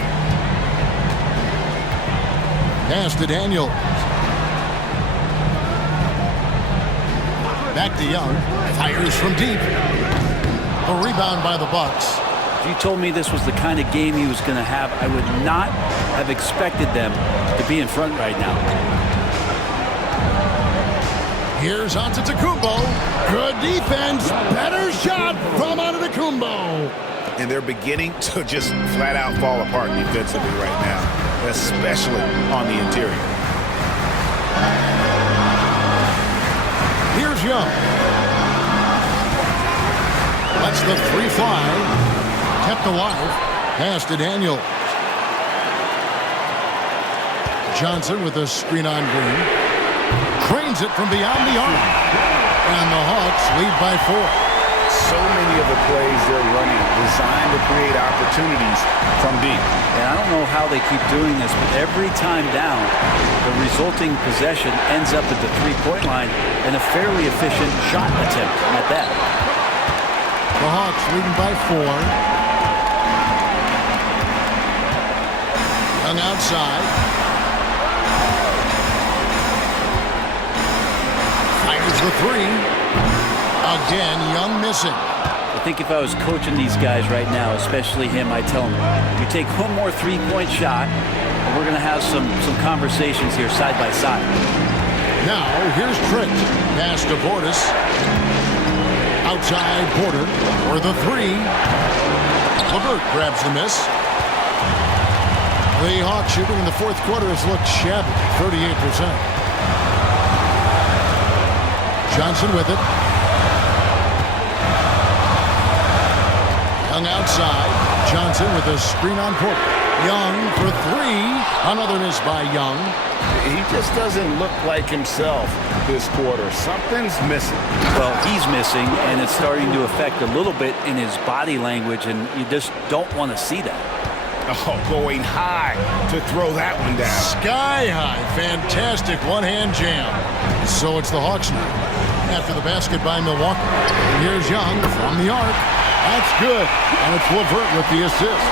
Pass to Daniels. Back to Young. Fires from deep. A rebound by the Bucks. If you told me this was the kind of game he was going to have, I would not have expected them to be in front right now. Here's Antetokounmpo. Good defense. Better shot from Antetokounmpo. And they're beginning to just flat out fall apart defensively right now, especially on the interior. Here's Young. Lets the three fly. Kept alive. Pass to Daniels. Johnson with a screen on Green. Cranes it from beyond the arc. And the Hawks lead by 4. So many of the plays they're running designed to create opportunities from deep. And I don't know how they keep doing this, but every time down, the resulting possession ends up at the three-point line and a fairly efficient shot attempt at that. The Hawks leading by 4. Young outside. Fires the 3. Again, Young missing. I think if I was coaching these guys right now, especially him, I'd tell him, you take one more three-point shot, and we're going to have some conversations here side by side. Now, here's Trent. Pass to Portis. Outside Porter for the 3. LeVert grabs the miss. The Hawks shooting in the fourth quarter has looked shabby, 38%. Johnson with it. Young outside. Johnson with a screen on Porter. Young for 3. Another miss by Young. He just doesn't look like himself this quarter. Something's missing. Well, he's missing, and it's starting to affect a little bit in his body language, and you just don't want to see that. Oh, going high to throw that one down. Sky high. Fantastic one-hand jam. So it's the Hawks now. After the basket by Milwaukee. And here's Young from the arc. That's good. And it's LeVert with the assist.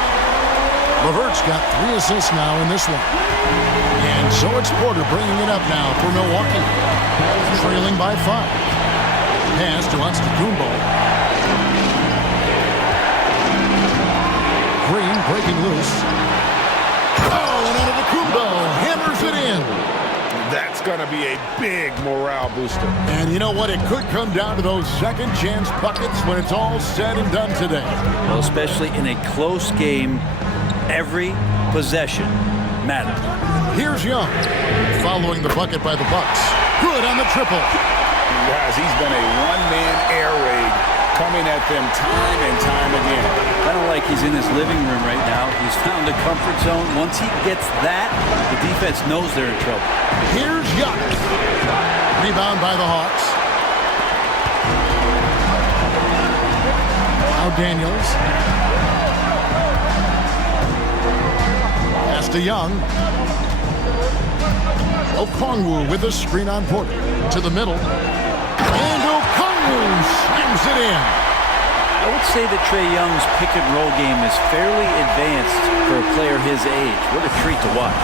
LeVert's got 3 assists now in this one. And so it's Porter bringing it up now for Milwaukee. Trailing by 5. Pass to Antetokounmpo. Green breaking loose. Oh, and Antetokounmpo hammers it in. That's going to be a big morale booster. And you know what? It could come down to those second chance buckets when it's all said and done today. Well, especially in a close game, every possession matters. Here's Young following the bucket by the Bucks. Good on the triple. Guys, he's been a one-man air raid coming at them time and time again. Kind of like he's in his living room right now. He's found a comfort zone. Once he gets that, the defense knows they're in trouble. Here's Young. Rebound by the Hawks. Now Daniels. Pass to Young. Okongwu with the screen on Porter. To the middle. And Okongwu slams it in. I would say that Trae Young's pick-and-roll game is fairly advanced for a player his age. What a treat to watch.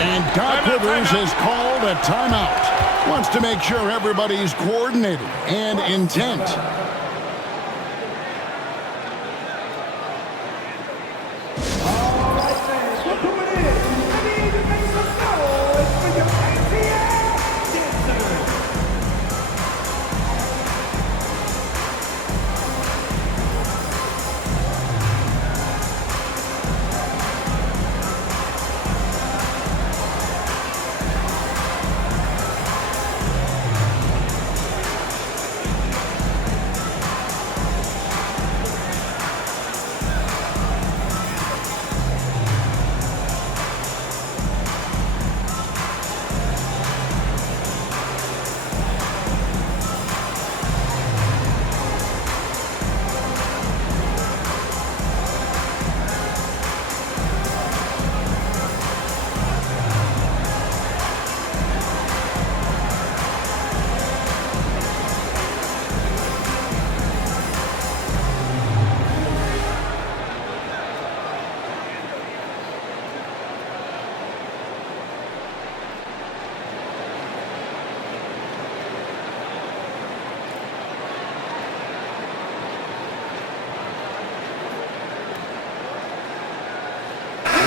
And Doc Rivers has called a timeout. Wants to make sure everybody's coordinated and intent.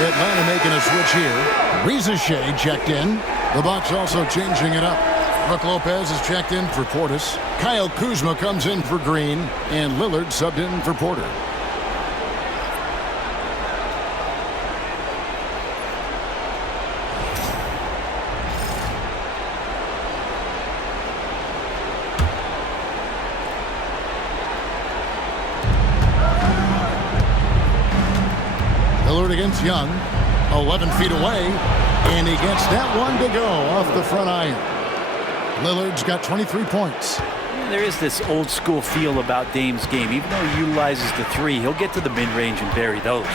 Atlanta making a switch here. Riza-Shea checked in. The Bucks also changing it up. Brook Lopez is checked in for Portis. Kyle Kuzma comes in for Green. And Lillard subbed in for Porter. Lillard against Young. 11 feet away. And he gets that one to go off the front iron. Lillard's got 23 points. There is this old school feel about Dame's game. Even though he utilizes the three, he'll get to the mid-range and bury those.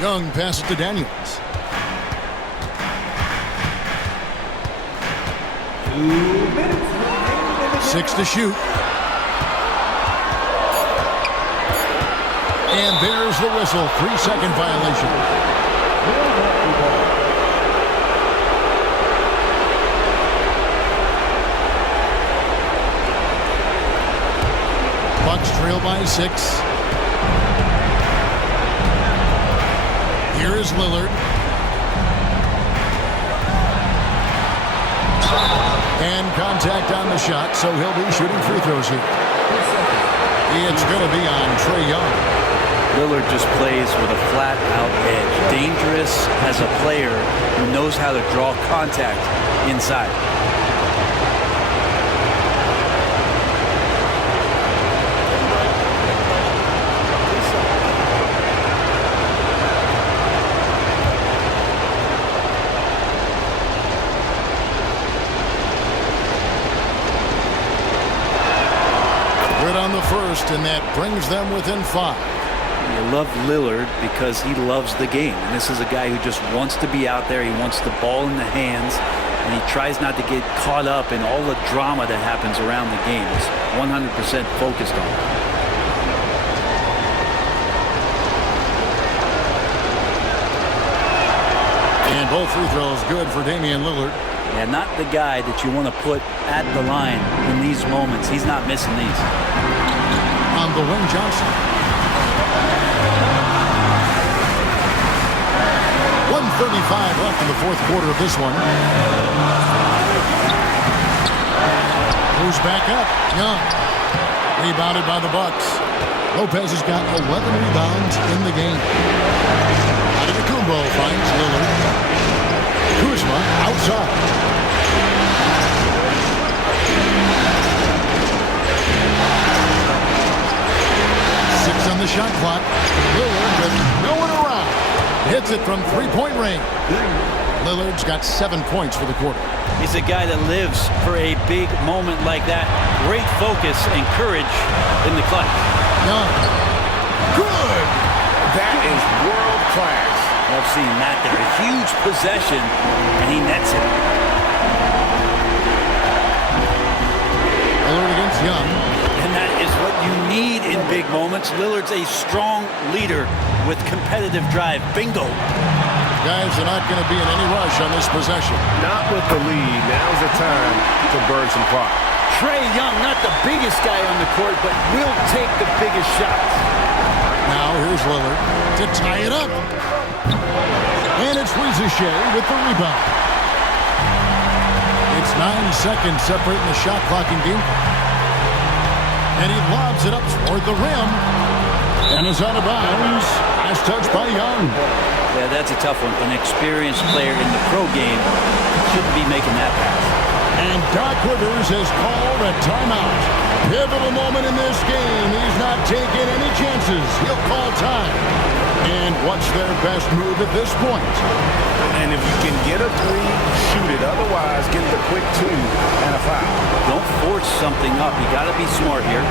Young passes to Daniels. 2 minutes. 6 to shoot. And there's the whistle. 3-second violation. Bucks trail by 6. Here is Lillard. And contact on the shot, so he'll be shooting free throws here. It's going to be on Trae Young. Lillard just plays with a flat-out edge. Dangerous as a player who knows how to draw contact inside. Good on the first, and that brings them within 5. You love Lillard because he loves the game. And this is a guy who just wants to be out there. He wants the ball in the hands. And he tries not to get caught up in all the drama that happens around the game. He's 100% focused on it. And both free throws good for Damian Lillard. Yeah, not the guy that you want to put at the line in these moments. He's not missing these. On the wing, Johnson. 1:35 left in the fourth quarter of this one. Moves back up. Young. Rebounded by the Bucks. Lopez has got 11 rebounds in the game. Antetokounmpo finds Lillard. Kuzma outside. On the shot clock. Lillard with no one around. Hits it from three-point range. Lillard's got 7 points for the quarter. He's a guy that lives for a big moment like that. Great focus and courage in the clutch. Young. Good. That is world class. I've seen that there. A huge possession, and he nets it. Lillard against Young. And that is what you need in big moments. Lillard's a strong leader with competitive drive. Bingo. Guys are not going to be in any rush on this possession. Not with the lead. Now's the time to burn some clock. Trae Young, not the biggest guy on the court, but will take the biggest shots. Now here's Lillard to tie it up. And it's Riza-Shea with the rebound. It's 9 seconds separating the shot clock and game clock. And he lobs it up toward the rim. And is out of bounds. Nice touch by Young. Yeah, that's a tough one. An experienced player in the pro game shouldn't be making that pass. And Doc Rivers has called a timeout. Pivotal moment in this game. He's not taking any chances. He'll call time. And what's their best move at this point? And if you can get a three, shoot it. Otherwise, get the quick 2 and a foul. Don't force something up. You got to be smart here.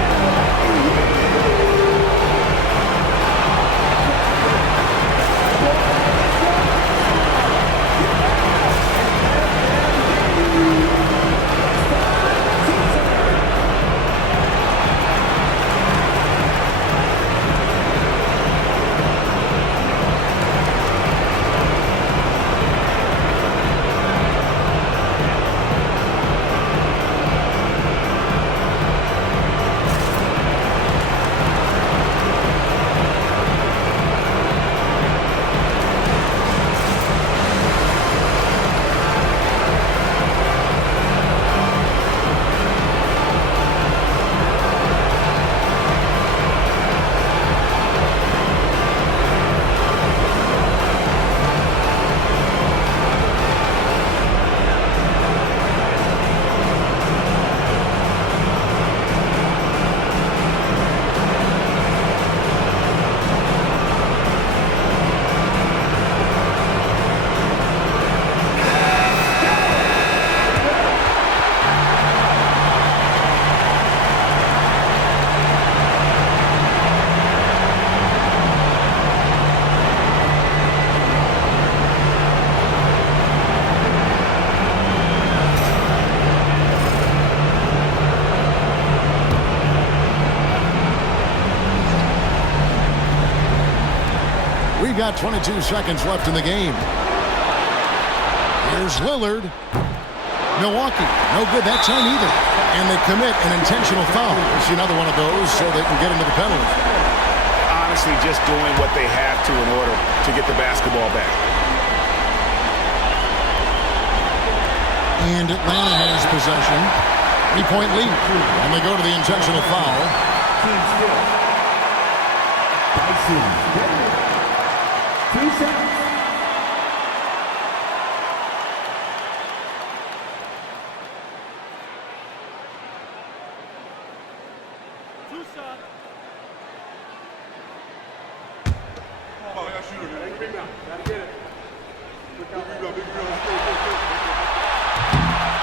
We've got 22 seconds left in the game. Here's Lillard. Milwaukee, no good that time either. And they commit an intentional foul. It's another one of those so they can get into the penalty. Honestly, just doing what they have to in order to get the basketball back. And Atlanta has possession. 3-point lead. And they go to the intentional foul. Tyson. 2 seconds.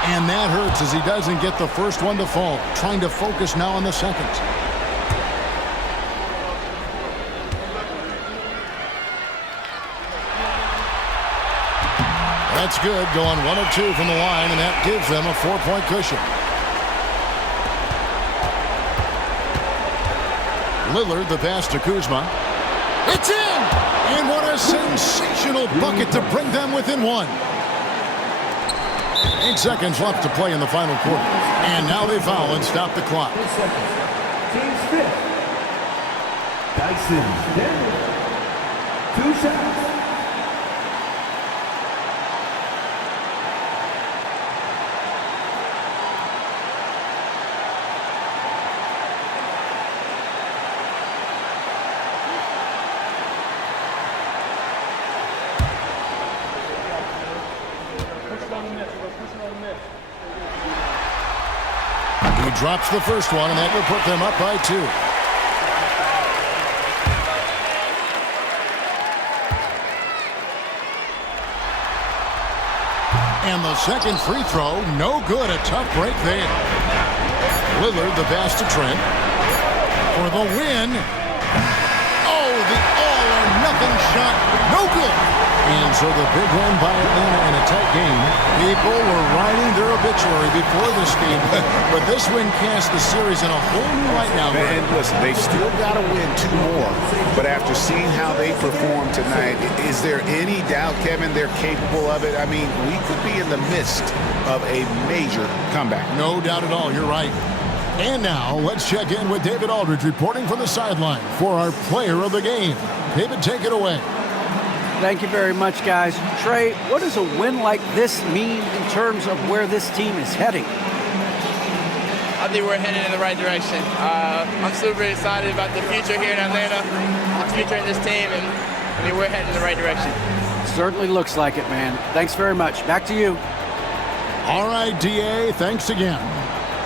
And that hurts as he doesn't get the first one to fall. Trying to focus now on the second. That's good, going 1 of 2 from the line, and that gives them a 4-point cushion. Lillard, the pass to Kuzma. It's in! And what a sensational bucket to bring them within 1. 8 seconds left to play in the final quarter. And now they foul and stop the clock. 2 seconds. Team's fifth. Dyson. 2 seconds. Drops the first one, and that will put them up by 2. And the second free throw, no good. A tough break there. Lillard, the pass to Trent. For the win. Oh, the all-or-nothing shot. No good. And so the big win by Atlanta in a tight game. People were writing their obituary before this game, but this win cast the series in a whole new light now. And listen, they've still got to win 2 more, but after seeing how they performed tonight, is there any doubt, Kevin, they're capable of it? I mean, we could be in the midst of a major comeback. No doubt at all, you're right. And now, let's check in with David Aldridge reporting from the sideline for our player of the game. David, take it away. Thank you very much, guys. Trey, what does a win like this mean in terms of where this team is heading? I think we're heading in the right direction. I'm super excited about the future here in Atlanta, the future in this team, and I mean, we're heading in the right direction. Certainly looks like it, man. Thanks very much. Back to you. All right, DA, thanks again.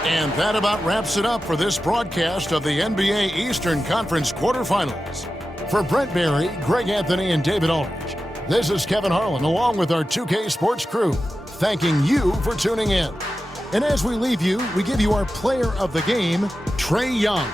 And that about wraps it up for this broadcast of the NBA Eastern Conference quarterfinals. For Brent Barry, Greg Anthony, and David Aldridge, this is Kevin Harlan along with our 2K Sports crew, thanking you for tuning in. And as we leave you, we give you our player of the game, Trae Young.